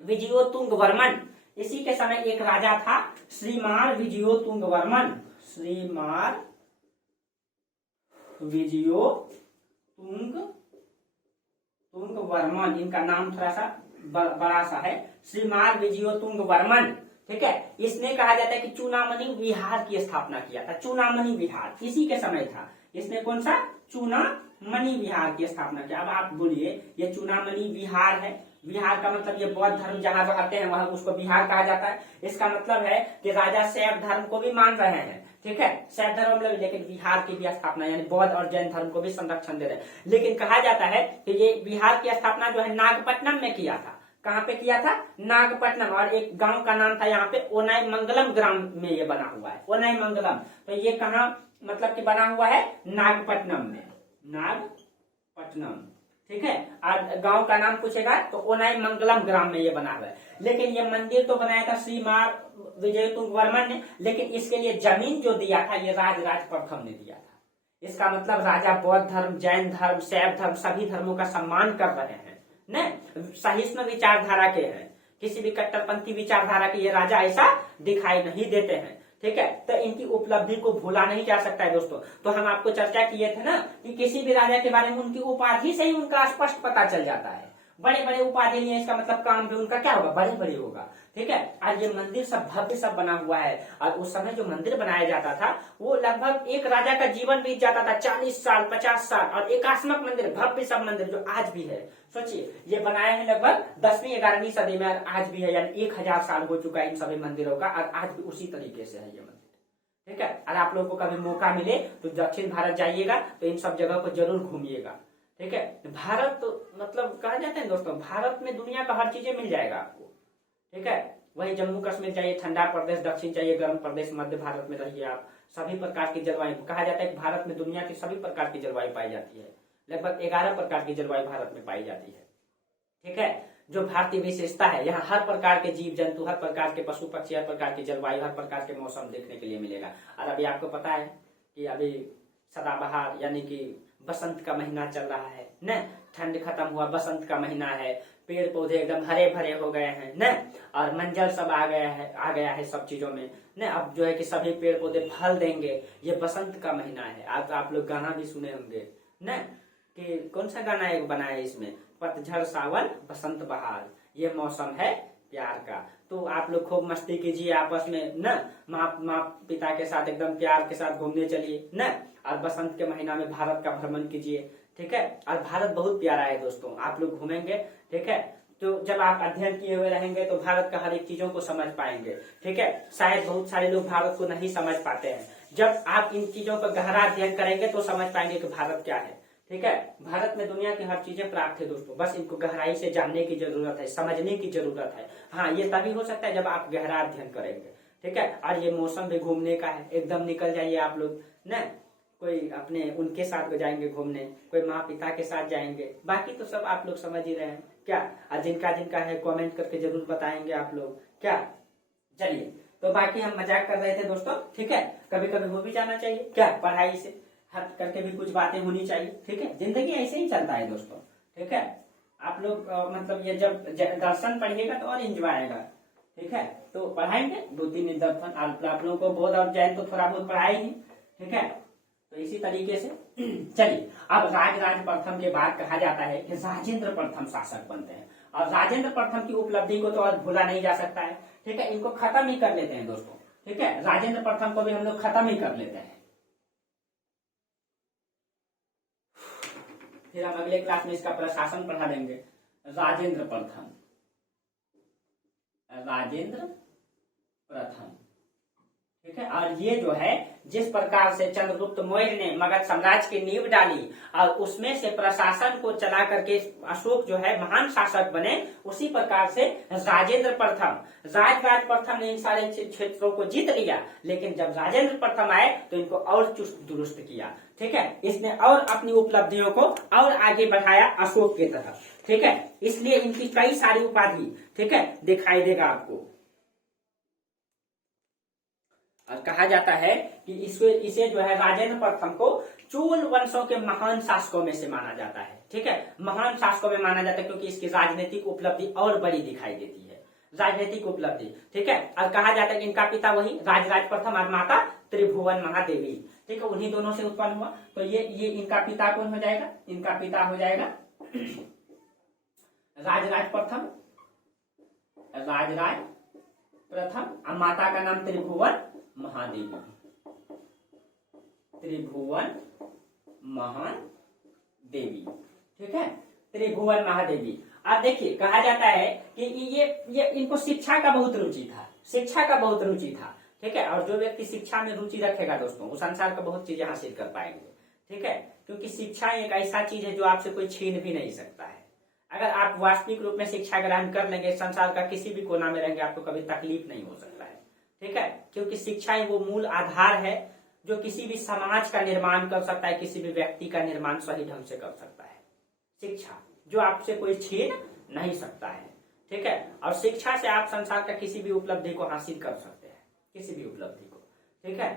विजयोतुंग वर्मन, इसी के समय एक राजा था श्रीमार विजयोतुंग वर्मन, श्रीमार विजयोतुंग वर्मन, इनका नाम थोड़ा सा बड़ा सा है, श्रीमार विजयोतुंग वर्मन, ठीक है। इसने कहा जाता है कि चूनामणि विहार की स्थापना किया था, चूनामणि विहार इसी के समय था। इसने कौन सा, चूनामणि विहार की स्थापना किया। अब आप बोलिए ये चूनामणि विहार है, विहार का मतलब ये बौद्ध धर्म जहां रहते हैं वहां उसको विहार कहा जाता है। इसका मतलब है कि राजा शैव धर्म को भी मान रहे हैं, ठीक है, शैव धर्म मतलब, लेकिन विहार की भी स्थापना यानी बौद्ध और जैन धर्म को भी संरक्षण दे रहे हैं। लेकिन कहा जाता है कि ये विहार की स्थापना जो है नागपट्टनम में किया था। कहाँ पे किया था, नागपट्टनम। और एक गांव का नाम था यहाँ पे ओनाई मंगलम ग्राम में ये बना हुआ है, ओनाई मंगलम। तो ये कहाँ मतलब कि बना हुआ है, नागपट्टनम में, नागपट्टनम, ठीक है। और गांव का नाम पूछेगा तो ओनाई मंगलम ग्राम में ये बना हुआ है। लेकिन ये मंदिर तो बनाया था श्रीमार विजयोतुंग वर्मन ने, लेकिन इसके लिए जमीन जो दिया था ये राजराज प्रथम ने दिया था। इसका मतलब राजा बौद्ध धर्म, जैन धर्म, शैव धर्म सभी धर्मों का सम्मान कर रहे हैं न, सहिष्णु विचारधारा के हैं, किसी भी कट्टरपंथी विचारधारा के ये राजा ऐसा दिखाई नहीं देते हैं, ठीक है। तो इनकी उपलब्धि को भूला नहीं जा सकता है दोस्तों। तो हम आपको चर्चा किए थे ना कि किसी भी राजा के बारे में उनकी उपाधि से ही उनका स्पष्ट पता चल जाता है। बड़े बड़े उपाधि लिए इसका मतलब काम भी उनका क्या होगा, बड़े बड़े होगा, ठीक है। और ये मंदिर सब भव्य सब बना हुआ है। और उस समय जो मंदिर बनाया जाता था वो लगभग एक राजा का जीवन बीत जाता था, 40 साल 50 साल। और एकात्मक मंदिर, भव्य सब मंदिर जो आज भी है, सोचिए ये बनाए हैं लगभग 10वीं 11वीं सदी में, आज भी है, यानी 1000 साल हो चुका है इन सभी मंदिरों का, और आज भी उसी तरीके से है ये मंदिर, ठीक है। और आप लोगों को कभी मौका मिले तो दक्षिण भारत जाइएगा तो इन सब जगह को जरूर घूमिएगा, ठीक है। भारत तो मतलब कहा जाता है दोस्तों, भारत में दुनिया का हर चीजें मिल जाएगा आपको, ठीक है। वही जम्मू कश्मीर चाहिए ठंडा प्रदेश, दक्षिण चाहिए गर्म प्रदेश, मध्य भारत में रहिए आप, सभी प्रकार की जलवायु, कहा जाता है कि भारत में दुनिया की सभी प्रकार की जलवायु पाई जाती है, लगभग 11 प्रकार की जलवायु भारत में पाई जाती है, ठीक है। जो भारतीय विशेषता है, यहाँ हर प्रकार के जीव जंतु, हर प्रकार के पशु पक्षी, हर प्रकार की जलवायु, हर प्रकार के मौसम देखने के लिए मिलेगा। और अभी आपको पता है कि अभी सदाबहार यानी कि बसंत का महीना चल रहा है न, ठंड खत्म हुआ, बसंत का महीना है, पेड़ पौधे एकदम हरे भरे हो गए हैं न, और मंजर सब आ गया है सब चीजों में न। अब जो है कि सभी पेड़ पौधे फल देंगे, ये बसंत का महीना है। आज आप लोग गाना भी सुने होंगे न, कि कौन सा गाना एक बना है इसमें, पतझड़ सावन बसंत बहार, ये मौसम है प्यार का। तो आप लोग खूब मस्ती कीजिए आपस में न, माँ पिता के साथ एकदम प्यार के साथ घूमने चलिए न, और बसंत के महीना में भारत का भ्रमण कीजिए, ठीक है। और भारत बहुत प्यारा है दोस्तों, आप लोग घूमेंगे, ठीक है। तो जब आप अध्ययन किए हुए रहेंगे तो भारत का हर एक चीजों को समझ पाएंगे, ठीक है। शायद बहुत सारे लोग भारत को नहीं समझ पाते हैं, जब आप इन चीजों का गहरा अध्ययन करेंगे तो समझ पाएंगे कि भारत क्या है, ठीक है। भारत में दुनिया की हर चीजें प्राप्त है दोस्तों, बस इनको गहराई से जानने की जरूरत है, समझने की जरूरत है। हाँ, ये तभी हो सकता है जब आप गहरा अध्ययन करेंगे, ठीक है। और ये मौसम भी घूमने का है, एकदम निकल जाइए आप लोग न, कोई अपने उनके साथ जाएंगे घूमने, कोई माँ पिता के साथ जाएंगे, बाकी तो सब आप लोग समझ ही रहे हैं क्या। और जिनका जिनका है कमेंट करके जरूर बताएंगे आप लोग क्या। चलिए, तो बाकी हम मजाक कर रहे थे दोस्तों, ठीक है। कभी कभी हो भी जाना चाहिए क्या, पढ़ाई से हट करके भी कुछ बातें होनी चाहिए, ठीक है। जिंदगी ऐसे ही चलता है दोस्तों, ठीक है। आप लोग मतलब ये जब दर्शन पढ़िएगा तो और एंजॉय आएगा, ठीक है। तो पढ़ाएंगे 2-3 दर्शन, आप लोगों को बोध और जैन तो थोड़ा बहुत पढ़ाई ही, ठीक है। तो इसी तरीके से चलिए, अब राजराज प्रथम के बाद कहा जाता है कि राजेंद्र प्रथम शासक बनते हैं, और राजेंद्र प्रथम की उपलब्धि को तो और भूला नहीं जा सकता है, ठीक है। इनको खत्म ही कर लेते हैं दोस्तों, ठीक है। राजेंद्र प्रथम को भी हम लोग खत्म ही कर लेते हैं। फिर हम अगले क्लास में इसका प्रशासन पढ़ा देंगे। राजेंद्र प्रथम, राजेंद्र प्रथम, ठीक है। और ये जो है जिस प्रकार से चंद्रगुप्त मौर्य ने मगध साम्राज्य की नींव डाली और उसमें से प्रशासन को चला करके अशोक जो है महान शासक बने, उसी प्रकार से राजेंद्र प्रथम, राजराज प्रथम ने इन सारे क्षेत्रों को जीत लिया, लेकिन जब राजेंद्र प्रथम आए तो इनको और चुस्त दुरुस्त किया, ठीक है। इसने और अपनी उपलब्धियों को और आगे बढ़ाया अशोक की तरफ, ठीक है। इसलिए इनकी कई सारी उपाधि, ठीक है, दिखाई देगा आपको। और कहा जाता है कि इसे जो है राजेंद्र प्रथम को चूल वंशों के महान शासकों में से माना जाता है, ठीक है। महान शासकों में माना जाता है क्योंकि इसकी राजनीतिक उपलब्धि और बड़ी दिखाई देती है, राजनीतिक उपलब्धि, ठीक है। और कहा जाता है कि इनका पिता वही राजराज प्रथम और माता त्रिभुवन महादेवी, ठीक है, उन्हीं दोनों से उत्पन्न हुआ। तो ये इनका पिता कौन हो जाएगा, इनका पिता हो जाएगा राजराज प्रथम, राजराज प्रथम, और माता का नाम त्रिभुवन महादेवी, त्रिभुवन महादेवी, ठीक है, त्रिभुवन महादेवी। अब देखिए कहा जाता है कि ये इनको शिक्षा का बहुत रुचि था, शिक्षा का बहुत रुचि था, ठीक है। और जो व्यक्ति शिक्षा में रुचि रखेगा दोस्तों, वो संसार का बहुत चीजें हासिल कर पाएंगे, ठीक है। क्योंकि शिक्षा एक ऐसा चीज है जो आपसे कोई छीन भी नहीं सकता है। अगर आप वास्तविक रूप में शिक्षा ग्रहण कर लेंगे, संसार का किसी भी कोना में रहेंगे, आपको कभी तकलीफ नहीं हो सकता है, ठीक है। क्योंकि शिक्षा ही वो मूल आधार है जो किसी भी समाज का निर्माण कर सकता है, किसी भी व्यक्ति का निर्माण सही ढंग से कर सकता है। शिक्षा जो आपसे कोई छीन नहीं सकता है, ठीक है। और शिक्षा से आप संसार का किसी भी उपलब्धि को हासिल कर सकते हैं, किसी भी उपलब्धि को, ठीक है।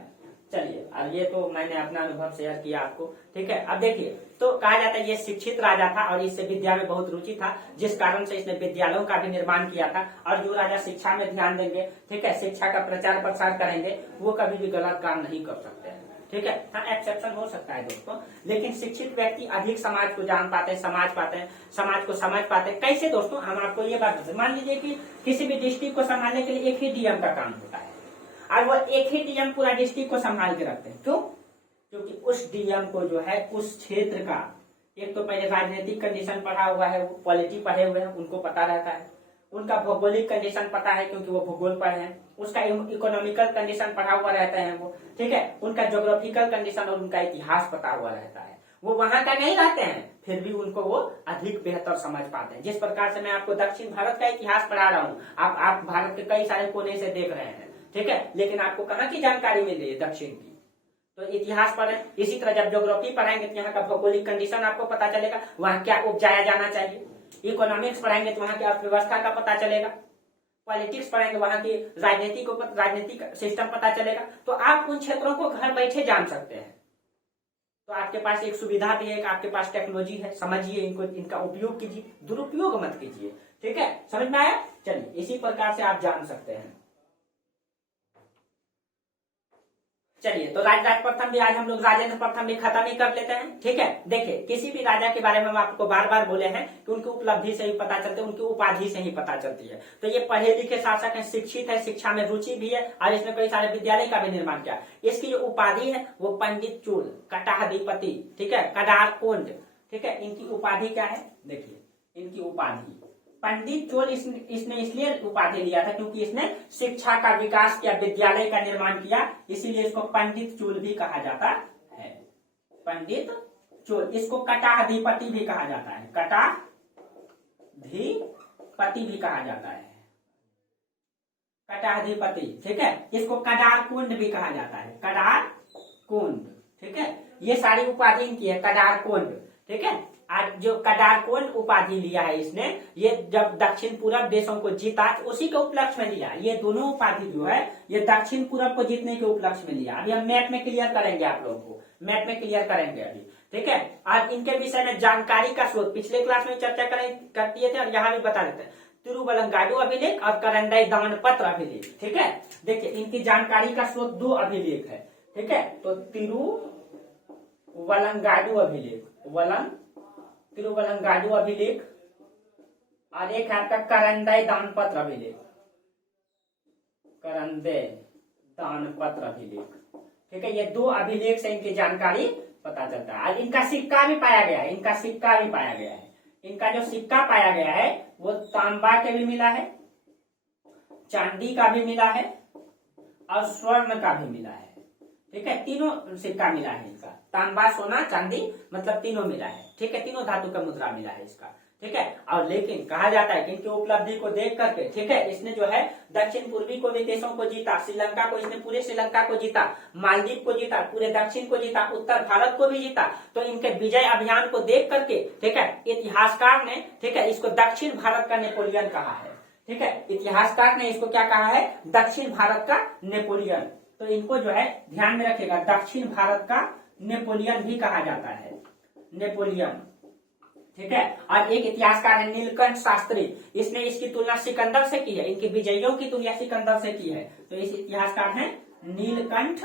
चलिए, और ये तो मैंने अपना अनुभव शेयर किया आपको, ठीक है। अब देखिए, तो कहा जाता है ये शिक्षित राजा था और इससे विद्या में बहुत रुचि था, जिस कारण से इसने विद्यालयों का भी निर्माण किया था। और जो राजा शिक्षा में ध्यान देंगे, ठीक है, शिक्षा का प्रचार प्रसार करेंगे, वो कभी भी गलत काम नहीं कर सकते हैं, ठीक है। हाँ, एक्सेप्शन हो सकता है दोस्तों, लेकिन शिक्षित व्यक्ति अधिक समाज को जान पाते हैं, समाज को समझ पाते हैं। कैसे दोस्तों, हम आपको ये बात बताते, मान लीजिए कि किसी भी डिस्ट्रिक्ट को संभालने के लिए एक ही डीएम का काम होता है, और वो एक ही डीएम पूरा डिस्ट्रिक्ट को संभाल के रखते हैं। क्यों? क्योंकि उस डीएम को जो है उस क्षेत्र का एक तो पहले राजनीतिक कंडीशन पढ़ा हुआ है, वो पॉलिटी पढ़े हुए हैं, उनको पता रहता है। उनका भौगोलिक कंडीशन पता है क्योंकि वो भूगोल पढ़े हैं। उसका इकोनॉमिकल कंडीशन पढ़ा हुआ रहता है वो, ठीक है। उनका ज्योग्राफिकल कंडीशन और उनका इतिहास पता हुआ रहता है। वो वहां का नहीं रहते हैं, फिर भी उनको वो अधिक बेहतर समझ पाते हैं। जिस प्रकार से मैं आपको दक्षिण भारत का इतिहास पढ़ा रहा हूँ, आप भारत के कई सारे कोने से देख रहे हैं, ठीक है, लेकिन आपको कहाँ की जानकारी मिल रही है? दक्षिण की। तो इतिहास पढ़ें। इसी तरह जब ज्योग्राफी पढ़ाएंगे तो यहाँ का भौगोलिक कंडीशन आपको पता चलेगा, वहाँ क्या उपजाया जाना चाहिए। इकोनॉमिक्स पढ़ाएंगे तो वहाँ की अर्थव्यवस्था का पता चलेगा। पॉलिटिक्स पढ़ेंगे, वहाँ की राजनीतिक सिस्टम पता चलेगा। तो आप उन क्षेत्रों को घर बैठे जान सकते हैं। तो आपके पास एक सुविधा भी है, आपके पास टेक्नोलॉजी है, समझिए इनको, इनका उपयोग कीजिए, दुरुपयोग मत कीजिए। ठीक है, समझ में आया? चलिए इसी प्रकार से आप जान सकते हैं। चलिए तो राजा प्रथम भी आज हम लोग राजेंद्र प्रथम भी खत्म ही कर लेते हैं। ठीक है, देखिए किसी भी राजा के बारे में हम आपको बार बार बोले हैं कि उनकी उपलब्धि से ही पता चलती है, उनकी उपाधि से ही पता चलती है। तो ये पढ़े लिखे शासक है, शिक्षित है, शिक्षा में रुचि भी है और इसने कई सारे विद्यालय का भी निर्माण किया। इसकी जो उपाधि है वो पंडित चूल, कटाधिपति, ठीक है, कडार कुंड, ठीक है, इनकी उपाधि क्या है? देखिए इनकी उपाधि पंडित चोल इसने इसलिए उपाधि लिया था क्योंकि इसने शिक्षा का विकास किया, विद्यालय का निर्माण किया, इसीलिए इसको पंडित चोल भी कहा जाता है। पंडित चोल, इसको कटाधिपति भी कहा जाता है, कटाधिपति भी कहा जाता है, कटाधिपति। ठीक है, इसको कडार कुंड भी कहा जाता है, कडार कुंड। ठीक है, ये सारी उपाधि इनकी है, कडार कुंड। ठीक है, आज जो कडारकोन उपाधि लिया है इसने, ये जब दक्षिण पूर्व देशों को जीता उसी के उपलक्ष्य में लिया। ये दोनों उपाधि जो है ये दक्षिण पूर्व को जीतने के उपलक्ष्य में लिया। अभी हम मैप में क्लियर करेंगे, आप लोगों को मैप में क्लियर करेंगे अभी। ठीक है, आज इनके विषय में जानकारी का स्रोत पिछले क्लास में चर्चा कर दिए थे और यहाँ भी बता देते हैं, तिरुवलंगाडु अभिलेख और करंडई दान पत्र अभिलेख। ठीक है, देखिए इनकी जानकारी का स्रोत दो अभिलेख है। ठीक है, तो तिरुवलंगाडु अभिलेख, तिरुवलंगाडु अभिलेख और एक है आपका करंडई दानपत्र अभिलेख, करंडई दानपत्र अभिलेख। ठीक है, ये दो अभिलेख से इनकी जानकारी पता चलता है। इनका सिक्का भी पाया गया है, इनका सिक्का भी पाया गया है। इनका जो सिक्का पाया गया है वो तांबा के भी मिला है, चांदी का भी मिला है और स्वर्ण का भी मिला है। ठीक है, तीनों सिक्का मिला है इनका, तांबा, सोना, चांदी, मतलब तीनों मिला है। ठीक है, तीनों धातु का मुद्रा मिला है इसका। ठीक है, और लेकिन कहा जाता है कि इनकी उपलब्धि को देख करके, ठीक है, इसने जो है दक्षिण पूर्वी को भी देशों को जीता, श्रीलंका को, इसने पूरे श्रीलंका को जीता, मालदीव को जीता, पूरे दक्षिण को जीता, उत्तर भारत को भी जीता। तो इनके विजय अभियान को देख करके, ठीक है, इतिहासकार ने, ठीक है, इसको दक्षिण भारत का नेपोलियन कहा है। ठीक है, इतिहासकार ने इसको क्या कहा है? दक्षिण भारत का नेपोलियन। तो इनको जो है ध्यान में रखेगा, दक्षिण भारत का नेपोलियन भी कहा जाता है, नेपोलियन। ठीक है, और एक इतिहासकार है नीलकंठ शास्त्री, इसने इसकी तुलना सिकंदर से की है, इनकी विजयों की तुलना सिकंदर से की है। तो इस इतिहासकार है नीलकंठ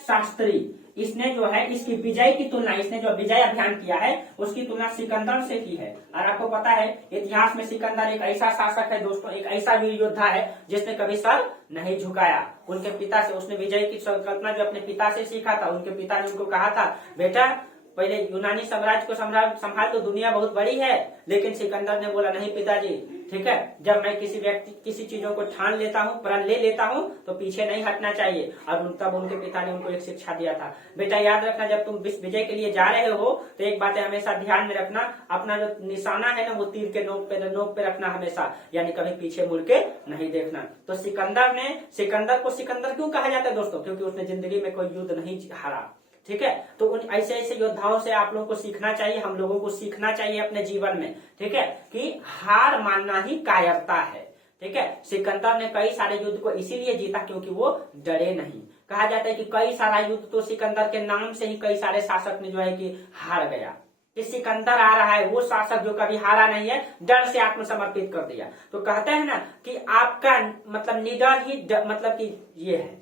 शास्त्री, इसने जो है इसकी विजय की तुलना, इसने जो विजय अभियान किया है उसकी तुलना सिकंदर से की है। और आपको पता है इतिहास में सिकंदर एक ऐसा शासक है दोस्तों, एक ऐसा वीर योद्धा है जिसने कभी सर नहीं झुकाया। उनके पिता से उसने विजय की संकल्पना जो अपने पिता से सीखा था। उनके पिता ने उनको कहा था, बेटा पहले यूनानी साम्राज्य को संभाल, तो दुनिया बहुत बड़ी है। लेकिन सिकंदर ने बोला, नहीं पिताजी, ठीक है, जब मैं किसी चीजों को ठान लेता हूँ, प्रण ले लेता हूँ, तो पीछे नहीं हटना चाहिए। और तब उनके पिता ने उनको एक शिक्षा दिया था, बेटा याद रखना, जब तुम विजय के लिए जा रहे हो तो एक बात हमेशा ध्यान में रखना, अपना जो निशाना है ना वो तीर के नोक पे रखना हमेशा, यानी कभी पीछे मुड़ के नहीं देखना। तो सिकंदर को सिकंदर क्यों कहा जाता है दोस्तों? क्योंकि उसने जिंदगी में कोई युद्ध नहीं हारा। ठीक है, तो उन ऐसे योद्धाओं से आप लोगों को सीखना चाहिए, हम लोगों को सीखना चाहिए अपने जीवन में। ठीक है, कि हार मानना ही कायरता है। ठीक है, सिकंदर ने कई सारे युद्ध को इसीलिए जीता क्योंकि वो डरे नहीं। कहा जाता है कि कई सारा युद्ध तो सिकंदर के नाम से ही कई सारे शासक ने जो है कि हार गया, कि सिकंदर आ रहा है, वो शासक जो कभी हारा नहीं है, डर से आत्मसमर्पित कर दिया। तो कहते हैं ना कि आपका मतलब निडर ही मतलब कि ये है,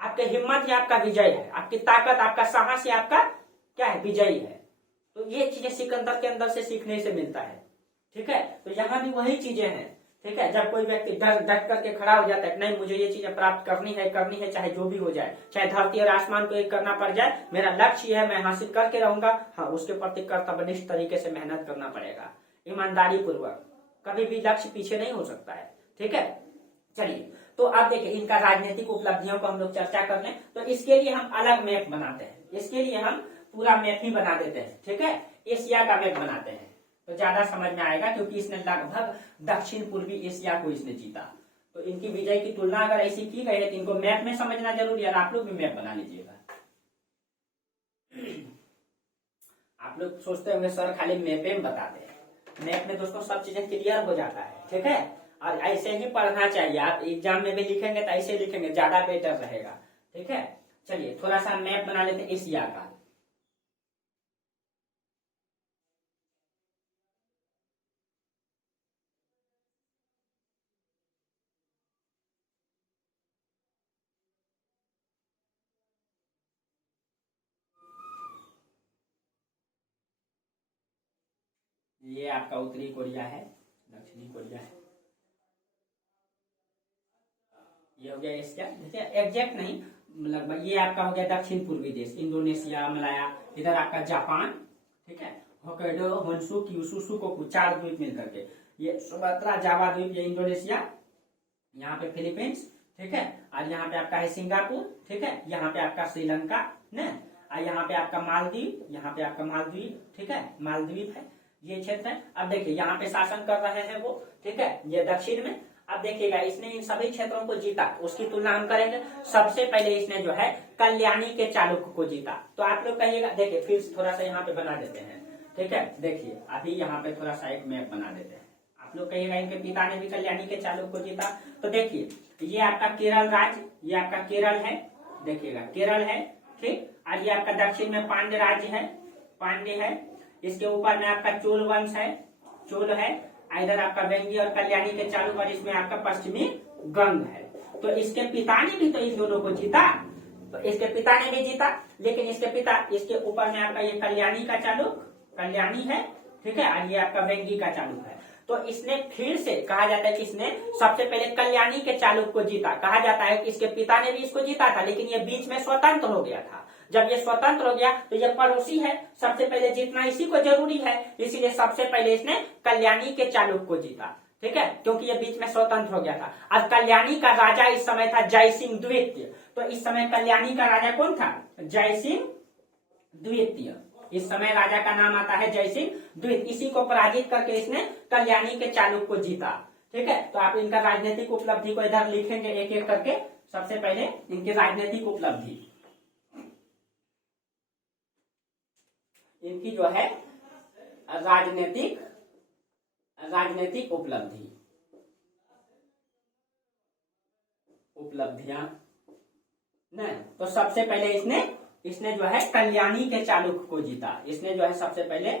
आपकी हिम्मत ही आपका विजय है, आपकी ताकत, आपका साहस ही आपका क्या है? विजयी है। तो ये चीजें सिकंदर के अंदर से सीखने से मिलता है। ठीक है, तो यहाँ भी वही चीजें हैं। ठीक है, जब कोई व्यक्ति डट करके खड़ा हो जाता है, नहीं मुझे ये चीजें प्राप्त करनी है, चाहे जो भी हो जाए, चाहे धरती और आसमान को एक करना पड़ जाए, मेरा लक्ष्य है, मैं हासिल करके रहूंगा। हाँ, उसके प्रति कर्तव्यनिष्ठ तरीके से मेहनत करना पड़ेगा, ईमानदारी पूर्वक, कभी भी लक्ष्य पीछे नहीं हो सकता है। ठीक है, चलिए तो अब देखिए इनका राजनीतिक उपलब्धियों को हम लोग चर्चा कर लें। तो इसके लिए हम अलग मैप बनाते हैं, इसके लिए हम पूरा मैप ही बना देते हैं। ठीक है, एशिया का मैप बनाते हैं तो ज्यादा समझ में आएगा, क्योंकि इसने लगभग दक्षिण पूर्वी एशिया को इसने जीता। तो इनकी विजय की तुलना अगर ऐसी की गई है तो इनको मैप में समझना जरूरी है। आप लोग भी मैप बना लीजिएगा। आप लोग सोचते होंगे सर खाली मैपे में बताते हैं, मैप में दोस्तों सब चीजें क्लियर हो जाता है। ठीक है, और ऐसे ही पढ़ना चाहिए। आप एग्जाम में भी लिखेंगे तो ऐसे लिखेंगे, ज्यादा बेटर रहेगा। ठीक है, चलिए थोड़ा सा मैप बना लेते हैं एशिया का। ये आपका उत्तरी कोरिया है, दक्षिणी कोरिया है, ये हो गया एशिया। देखिए एग्जैक्ट नहीं, लगभग ये आपका हो गया दक्षिण पूर्वी देश, इंडोनेशिया, मलाया, इधर आपका जापान, ठीक है, होक्काइडो, होन्शु, क्यूशु, शुकोकु, 4 द्वीप मिलकर के, ये सुमात्रा, जावा द्वीप, ये इंडोनेशिया, यहाँ पे फिलीपींस, ठीक है, और यहाँ पे आपका है सिंगापुर, ठीक है, यहाँ पे आपका श्रीलंका न, और यहाँ पे आपका मालदीव, यहाँ पे आपका मालदीव, ठीक है, मालदीव है, ये क्षेत्र है। अब देखिए यहाँ पे शासन कर रहे हैं वो, ठीक है, ये दक्षिण में। अब देखिएगा इसने इन सभी क्षेत्रों को जीता, उसकी तुलना हम करेंगे। सबसे पहले इसने जो है कल्याणी के चालुक्य को जीता। तो आप लोग कहिएगा, देखिए फिर थोड़ा सा यहाँ पे बना देते हैं, ठीक है, देखिए अभी यहाँ पे थोड़ा सा एक मैप बना देते हैं। आप लोग कहिएगा इनके पिता ने भी कल्याणी के चालुक्य को जीता। तो देखिए ये आपका केरल राज्य, ये आपका केरल है, देखिएगा केरल है, ठीक, और ये आपका दक्षिण में पांड्य राज्य है, पांड्य है, इसके ऊपर में आपका चोल वंश है, चोल है, इधर आपका वेंगी और कल्याणी के चालुक्य, और इसमें आपका पश्चिमी गंग है। तो इसके पिता ने भी तो इन दोनों को जीता, तो इसके पिता ने भी जीता, लेकिन इसके पिता, इसके ऊपर में आपका ये कल्याणी का चालुक्य, कल्याणी है, ठीक है, और ये आपका वेंगी का चालुक्य है। तो इसने फिर से कहा जाता है कि इसने सबसे पहले कल्याणी के चालुक्य को जीता। कहा जाता है कि इसके पिता ने भी इसको जीता था, लेकिन ये बीच में स्वतंत्र हो गया था। जब ये स्वतंत्र हो गया तो ये पड़ोसी है, सबसे पहले जीतना इसी को जरूरी है, इसीलिए सबसे पहले इसने कल्याणी के चालुक्य को जीता, ठीक है, क्योंकि ये बीच में स्वतंत्र हो गया था। अब कल्याणी का राजा इस समय था जयसिंह द्वितीय। तो इस समय कल्याणी का राजा कौन था? जयसिंह द्वितीय। इस समय राजा का नाम आता है जयसिंह द्वितीय। इसी को पराजित करके इसने कल्याणी के चालुक्य को जीता, ठीक है। तो आप इनका राजनीतिक उपलब्धि को इधर लिखेंगे एक एक करके। सबसे पहले इनकी राजनीतिक उपलब्धि, इनकी जो है राजनीतिक उपलब्धियां न, तो सबसे पहले इसने जो है कल्याणी के चालुक्य को जीता। इसने जो है सबसे पहले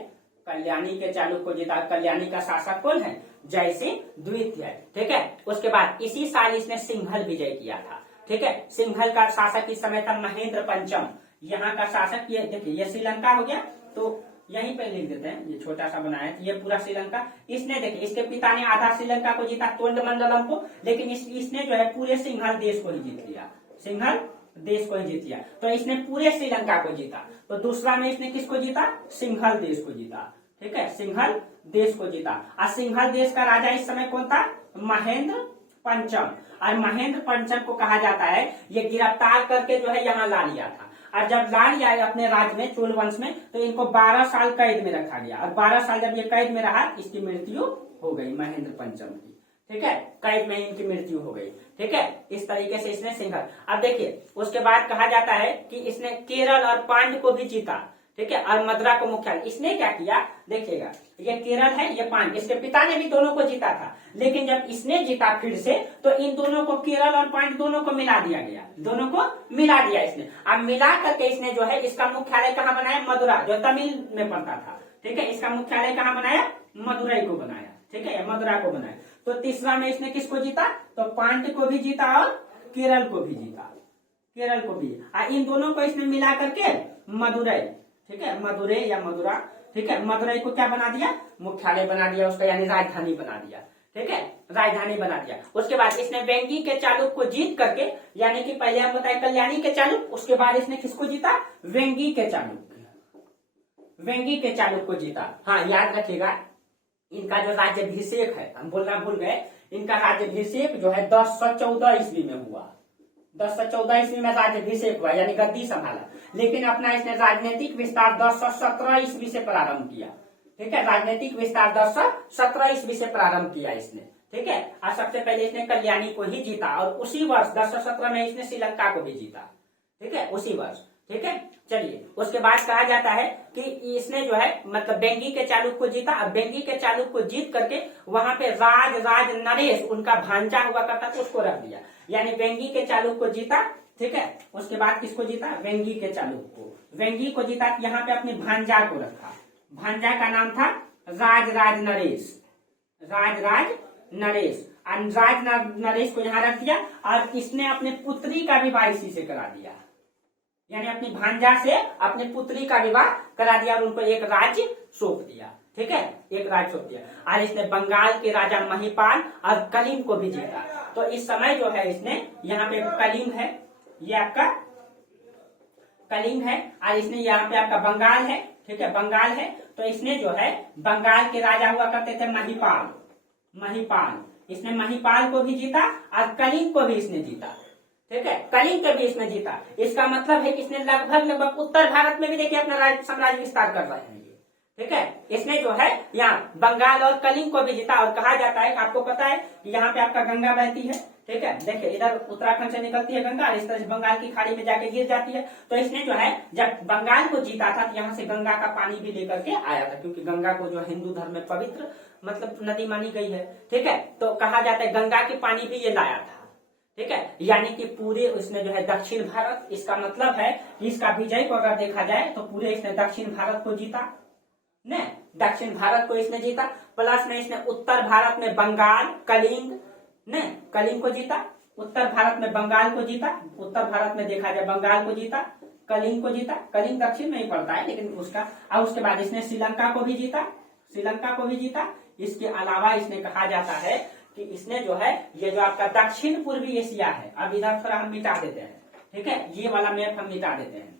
कल्याणी के चालुक्य को जीता। कल्याणी का शासक कौन है? जयसिंह द्वितीय, ठीक है। उसके बाद इसी साल इसने सिंघल विजय किया था, ठीक है। सिंघल का शासक इस समय था महेंद्र पंचम। यहाँ का शासक ये देखिए, ये श्रीलंका हो गया, तो यहीं पे लिख देते हैं, ये छोटा सा बनाया है, ये पूरा श्रीलंका। इसने देखिए, इसके पिता ने आधा श्रीलंका को जीता, तोंडमंडलम को, लेकिन इसने जो है पूरे सिंघल देश को ही जीत लिया, सिंघल देश को ही जीत लिया। तो इसने पूरे श्रीलंका को जीता। तो दूसरा में इसने किसको जीता? सिंघल देश को जीता, ठीक है, सिंघल देश को जीता। और सिंघल देश का राजा इस समय कौन था? महेंद्र पंचम। और महेंद्र पंचम को कहा जाता है, ये गिरफ्तार करके जो है यहाँ ला लिया था। और जब ला लिया अपने राज्य में, चोल वंश में, तो इनको 12 साल कैद में रखा गया। और 12 साल जब ये कैद में रहा, इसकी मृत्यु हो गई महेंद्र पंचम की, ठीक है, कैद में इनकी मृत्यु हो गई, ठीक है। इस तरीके से इसने सिंघल। अब देखिए उसके बाद कहा जाता है कि इसने केरल और पांड्य को भी जीता, ठीक है, और मदुरा को मुख्यालय। इसने क्या किया देखिएगा, ये केरल है, ये पांड्य, इसके पिता ने भी दोनों को जीता था, लेकिन जब इसने जीता फिर से, तो इन दोनों को, केरल और पांड्य दोनों को मिला दिया गया, दोनों को मिला दिया इसने। अब मिला करके इसने जो है इसका मुख्यालय कहाँ बनाया? मदुरा, जो तमिल में पड़ता था, ठीक है। इसका मुख्यालय कहाँ बनाया? मदुरई को बनाया, ठीक है, मदुरा को बनाया। तो तीसरा में इसने किसको जीता? तो पांड्य को भी जीता और केरल को भी जीता, केरल को भी। इन दोनों को इसने मिला करके मदुरई, ठीक है, मदुरई या मदुरा, ठीक है, मदुरई को क्या बना दिया? मुख्यालय बना दिया उसका, यानी राजधानी बना दिया, ठीक है, राजधानी बना दिया। उसके बाद इसने वेंगी के चालुक्य को जीत करके, यानी कि पहले हम बताए कल्याणी के चालुक्य, उसके बाद इसने किसको जीता? वेंगी के चालुक्य, वेंगी के चालुक्य को जीता। हाँ याद रखिएगा, इनका जो राज्याभिषेक है, हम बोलना भूल गए, इनका राज्याभिषेक जो है 1014 ईस्वी में हुआ, 1014 ईस्वी में राज्याभिषेक हुआ, यानी गद्दी संभाला। लेकिन अपना इसने राजनीतिक विस्तार 1017 ईस्वी से प्रारंभ किया, ठीक है, राजनीतिक विस्तार 1017 ईस्वी से प्रारंभ किया इसने, ठीक है। और सबसे पहले इसने कल्याणी को ही जीता, और उसी वर्ष 1017 में इसने श्रीलंका को भी जीता, ठीक है, उसी वर्ष, ठीक है। चलिए उसके बाद कहा जाता है कि इसने जो है मतलब वेंगी के चालुक्य को जीता। अब वेंगी के चालुक्य को जीत करके वहां पे राज नरेश, उनका भांजा हुआ करता था, उसको रख दिया। यानी वेंगी के चालुक्य को जीता, ठीक है। उसके बाद किसको जीता, वेंगी के चालुक्य को। वेंगी को जीता, यहाँ पे अपने भांजा को रखा। भांजा का नाम था राजराज नरेश। राजराज नरेश, राज नरेश को यहाँ रख दिया और इसने अपने पुत्री का विवाह इसी से करा दिया, यानी अपनी भांजा से अपनी पुत्री का विवाह करा दिया और उनको एक राज्य सौंप दिया। ठीक है, एक राज्य सौंप दिया। और इसने बंगाल के राजा महिपाल और कलिंग को भी जीता। तो इस समय जो है इसने यहाँ पे कलिंग है, ये आपका कलिंग है, और इसने यहाँ पे आपका बंगाल है। ठीक है, बंगाल है। तो इसने जो है बंगाल के राजा हुआ करते थे महिपाल। महिपाल, इसने महिपाल को भी जीता और कलिंग को भी इसने जीता। ठीक है, कलिंग को भी इसने जीता। इसका मतलब है कि इसने लगभग उत्तर भारत में भी देखिए अपना साम्राज्य विस्तार कर रहे हैं। ठीक है, इसने जो है यहाँ बंगाल और कलिंग को भी जीता। और कहा जाता है, आपको पता है कि यहाँ पे आपका गंगा बहती है। ठीक है, देखिए इधर उत्तराखंड से निकलती है गंगा और इस तरह से बंगाल की खाड़ी में जाके गिर जाती है। तो इसने जो है जब बंगाल को जीता था तो यहाँ से गंगा का पानी भी लेकर के आया था, क्योंकि गंगा को जो हिंदू धर्म में पवित्र मतलब नदी मानी गई है। ठीक है, तो कहा जाता है गंगा के पानी भी ये लाया था। ठीक है, यानी कि पूरे इसने जो है दक्षिण भारत, इसका मतलब है कि इसका विजय को अगर देखा जाए तो पूरे इसने दक्षिण भारत को जीता ने, दक्षिण भारत को इसने जीता। प्लस में इसने उत्तर भारत में बंगाल, कलिंग ने, कलिंग को जीता। उत्तर भारत में बंगाल को जीता, उत्तर भारत में देखा जाए बंगाल को जीता, कलिंग को जीता। कलिंग दक्षिण में ही पड़ता है लेकिन उसका। और उसके बाद इसने श्रीलंका को भी जीता, श्रीलंका को भी जीता। इसके अलावा इसने कहा जाता है कि इसने जो है ये जो आपका दक्षिण पूर्वी एशिया है, अब इधर थोड़ा हम मिटा देते हैं। ठीक है, ये वाला मैप हम मिटा देते हैं।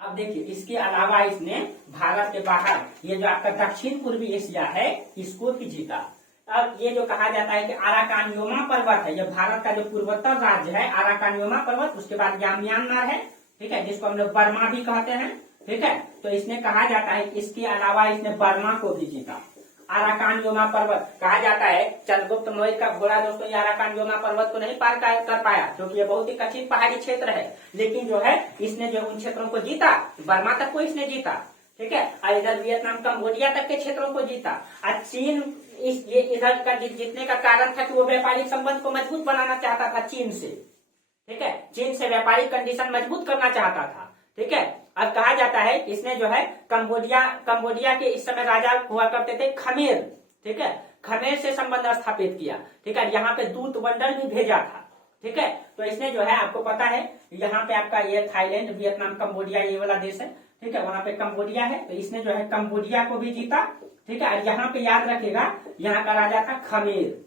अब देखिए इसके अलावा इसने भारत के बाहर ये जो आपका दक्षिण पूर्वी एशिया है इसको भी जीता। अब ये जो कहा जाता है कि अराकानयोमा पर्वत है, ये भारत का जो पूर्वोत्तर राज्य है अराकानयोमा पर्वत। उसके बाद यहाँ म्यांमार है। ठीक है, जिसको हम लोग बर्मा भी कहते हैं। ठीक है, तो इसने कहा जाता है इसके अलावा इसने बर्मा को भी जीता। अराकानयोमा पर्वत कहा जाता है, चंद्रगुप्त मौर्य का घोड़ा दोस्तों ये अराकानयोमा पर्वत को नहीं पार कर पाया, क्योंकि ये बहुत ही कठिन पहाड़ी क्षेत्र है। लेकिन जो है इसने जो उन क्षेत्रों को जीता, बर्मा तक को इसने जीता। ठीक है, और इधर वियतनाम कंबोडिया तक के क्षेत्रों को जीता। और चीन ये इधर का जीतने का कारण था कि वो व्यापारिक संबंध को मजबूत बनाना चाहता था चीन से। ठीक है, चीन से व्यापारिक कंडीशन मजबूत करना चाहता था। ठीक है, अब कहा जाता है इसने जो है कंबोडिया के इस समय राजा हुआ करते थे खमेर। ठीक है, खमेर से संबंध स्थापित किया। ठीक है, यहाँ पे दूत मंडल भी भेजा था। ठीक है, तो इसने जो है आपको पता है यहाँ पे आपका ये थाईलैंड, वियतनाम, कंबोडिया ये वाला देश है। ठीक है, वहां पे कंबोडिया है, तो इसने जो है कंबोडिया को भी जीता। ठीक है, और यहाँ पे याद रखेगा यहाँ का राजा था खमेर।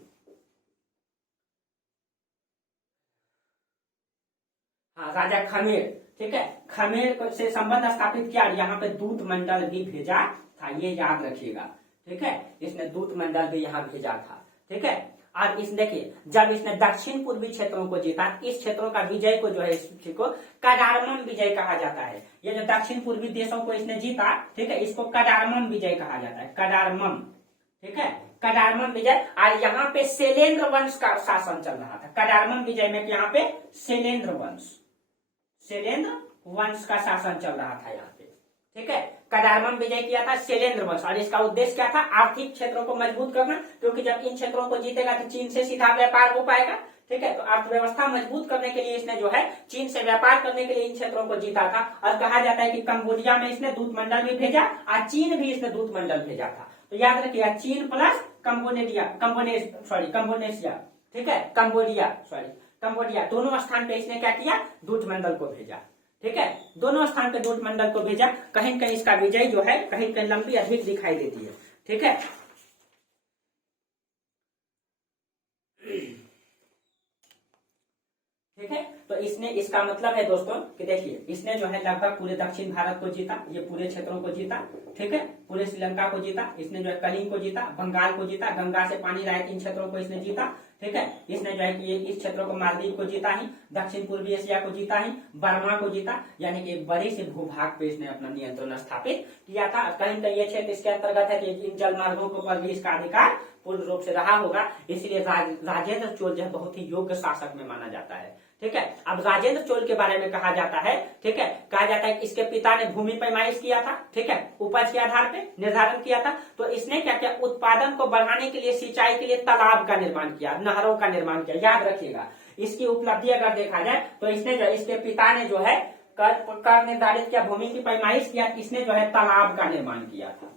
हाँ, राजा खमेर। ठीक है, खमेर से संबंध स्थापित किया, यहाँ पे दूत मंडल भी भेजा था, ये याद रखिएगा। ठीक है, इसने दूत मंडल भी यहाँ भेजा था। ठीक है, और इस देखिए जब इसने दक्षिण पूर्वी क्षेत्रों को जीता, इस क्षेत्रों का विजय को जो है इसको कडारमम विजय कहा जाता है। ये जो दक्षिण पूर्वी देशों को इसने जीता, ठीक है, इसको कडारमम विजय कहा जाता है, कडारमम। ठीक है, कडारमम विजय। और यहाँ पे शैलेंद्र वंश का शासन चल रहा था कडारमम विजय में, यहाँ पे शैलेंद्र वंश का शासन चल रहा था यहाँ पे। ठीक है, कडारमम विजय किया था शैलेंद्र वंश, और इसका उद्देश्य क्या था, आर्थिक क्षेत्रों को मजबूत करना, क्योंकि जब इन क्षेत्रों को जीतेगा तो चीन से सीधा व्यापार हो पाएगा। ठीक है, तो अर्थव्यवस्था मजबूत करने के लिए इसने जो है चीन से व्यापार करने के लिए इन क्षेत्रों को जीता था। और कहा जाता है कि कंबोडिया में इसने दूत मंडल भी भेजा और चीन भी इसने दूत मंडल भेजा था। तो याद रखिएगा चीन प्लस कंबोनेशिया। ठीक है, कंबोडिया दोनों स्थान पे इसने क्या किया, दूत मंडल को भेजा। ठीक है, दोनों स्थान पे दूत मंडल को भेजा। कहीं कहीं इसका विजय जो है कहीं कहीं लंबी अधिक दिखाई देती है। ठीक है, ठीक है, तो इसने इसका मतलब है दोस्तों कि देखिए इसने जो है लगभग पूरे दक्षिण भारत को जीता, ये पूरे क्षेत्रों को जीता। ठीक है, पूरे श्रीलंका को जीता, इसने जो है कलिंग को जीता, बंगाल को जीता, गंगा से पानी लाए इन क्षेत्रों को इसने जीता। ठीक है, इसने जो है कि इस क्षेत्रों को मालदीव को जीता ही, दक्षिण पूर्वी एशिया को जीता ही, बर्मा को जीता, यानी कि एक बड़े से भूभाग पे इसने अपना नियंत्रण स्थापित किया था। कहीं कहीं ये क्षेत्र इसके अंतर्गत है कि इन जलमार्गों के ऊपर भी इसका अधिकार पूर्ण रूप से रहा होगा, इसलिए राजेंद्र चोल जो है बहुत ही योग्य शासक में माना जाता है। ठीक है, अब राजेंद्र चोल के बारे में कहा जाता है, ठीक है, कहा जाता है कि इसके पिता ने भूमि पैमाइश किया था। ठीक है, उपज के आधार पे निर्धारण किया था। तो इसने क्या किया, उत्पादन को बढ़ाने के लिए सिंचाई के लिए तालाब का निर्माण किया, नहरों का निर्माण किया। याद रखिएगा इसकी उपलब्धि अगर देखा जाए तो इसने जो इसके पिता ने जो है कर निर्धारित किया, भूमि की पैमाइश किया, इसने जो है तालाब का निर्माण किया था,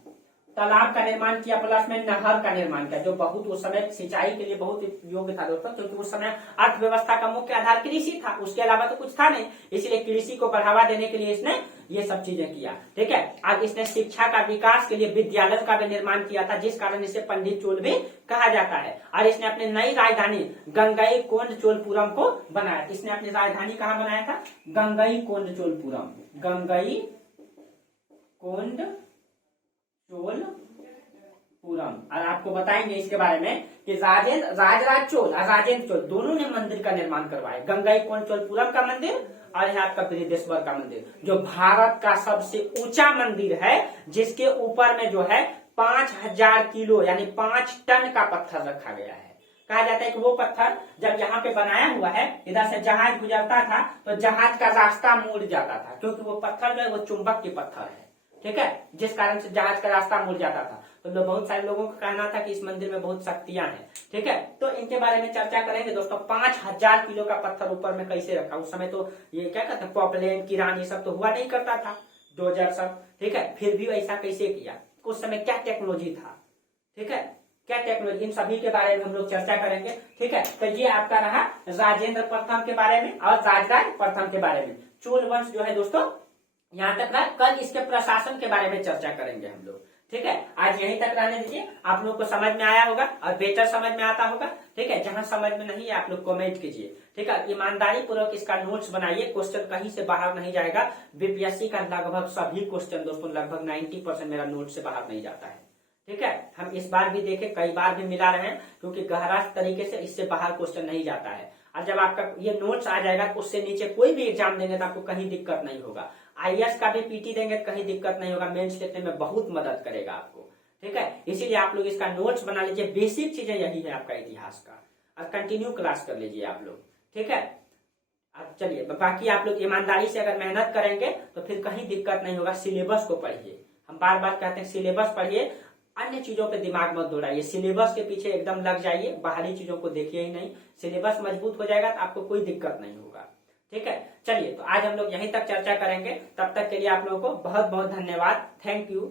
तालाब का निर्माण किया, प्लस में नहर का निर्माण किया, जो बहुत उस समय सिंचाई के लिए बहुत योग्य था दोस्तों, क्योंकि उस समय अर्थव्यवस्था का मुख्य आधार कृषि था, उसके अलावा तो कुछ था नहीं, इसलिए कृषि को बढ़ावा देने के लिए इसने ये सब चीजें किया। ठीक है, अब इसने शिक्षा का विकास के लिए विद्यालय का भी निर्माण किया था, जिस कारण इसे पंडित चोल भी कहा जाता है। और इसने अपनी नई राजधानी गंगई कोंड चोलपुरम को बनाया। इसने अपनी राजधानी कहाँ बनाया था? गंगई कोंड चोलपुरम, गंगई कोंड चोलपुरम। और आपको बताएंगे इसके बारे में कि राजराज चोल और राजेंद्र चोल दोनों ने मंदिर का निर्माण करवाया, गंगई कोंड चोलपुरम का मंदिर और यहाँ आपका बृहदेश्वर का मंदिर, जो भारत का सबसे ऊंचा मंदिर है, जिसके ऊपर में जो है 5000 किलो यानी 5 टन का पत्थर रखा गया है। कहा जाता है कि वो पत्थर जब यहाँ पे बनाया हुआ है, इधर से जहाज गुजरता था तो जहाज का रास्ता मुड़ जाता था, क्योंकि वो पत्थर जो है वो चुंबक के पत्थर है। ठीक है, जिस कारण से जहाज का रास्ता मुड़ जाता था। तो बहुत सारे लोगों का कहना था कि इस मंदिर में बहुत शक्तियां हैं। ठीक है, तो इनके बारे में चर्चा करेंगे दोस्तों। 5000 किलो का पत्थर ऊपर में कैसे रखा? उस समय तो ये क्या कहते हैं, पॉपलेन किरान ये सब तो हुआ नहीं करता था, डोजर सब। ठीक है, फिर भी ऐसा कैसे किया? उस समय क्या टेक्नोलॉजी था? ठीक है, क्या टेक्नोलॉजी, इन सभी के बारे में हम लोग चर्चा करेंगे। ठीक है, तो ये आपका रहा राजेंद्र प्रथम के बारे में और राजराज प्रथम के बारे में। चोल वंश जो है दोस्तों यहाँ तक रहा। कल इसके प्रशासन के बारे में चर्चा करेंगे हम लोग। ठीक है, आज यहीं तक रहने दीजिए। आप लोग को समझ में आया होगा और बेटर समझ में आता होगा। ठीक है, जहां समझ में नहीं है आप लोग कमेंट कीजिए। ठीक है, ईमानदारी पूर्वक इसका नोट्स बनाइए, क्वेश्चन कहीं से बाहर नहीं जाएगा। बीपीएससी का लगभग सभी क्वेश्चन दोस्तों, लगभग 90% मेरा नोट से बाहर नहीं जाता है। ठीक है, हम इस बार भी देखे, कई बार भी मिला रहे हैं, क्योंकि गहरा तरीके से इससे बाहर क्वेश्चन नहीं जाता है। और जब आपका ये नोट्स आ जाएगा तो उससे नीचे कोई भी एग्जाम देंगे तो आपको कहीं दिक्कत नहीं होगा। आईएएस का भी पीटी देंगे तो कहीं दिक्कत नहीं होगा, मेंस लिखने में बहुत मदद करेगा आपको। ठीक है, इसीलिए आप लोग इसका नोट्स बना लीजिए। बेसिक चीजें यही है आपका इतिहास का, और कंटिन्यू क्लास कर लीजिए आप लोग। ठीक है, अब चलिए बाकी आप लोग ईमानदारी से अगर मेहनत करेंगे तो फिर कहीं दिक्कत नहीं होगा। सिलेबस को पढ़िए, हम बार बार कहते हैं सिलेबस पढ़िए, अन्य चीजों पे दिमाग मत दौड़ाइए, सिलेबस के पीछे एकदम लग जाइए, बाहरी चीजों को देखिए ही नहीं। सिलेबस मजबूत हो जाएगा तो आपको कोई दिक्कत नहीं होगा। ठीक है, चलिए तो आज हम लोग यहीं तक चर्चा करेंगे। तब तक के लिए आप लोगों को बहुत बहुत धन्यवाद। Thank you.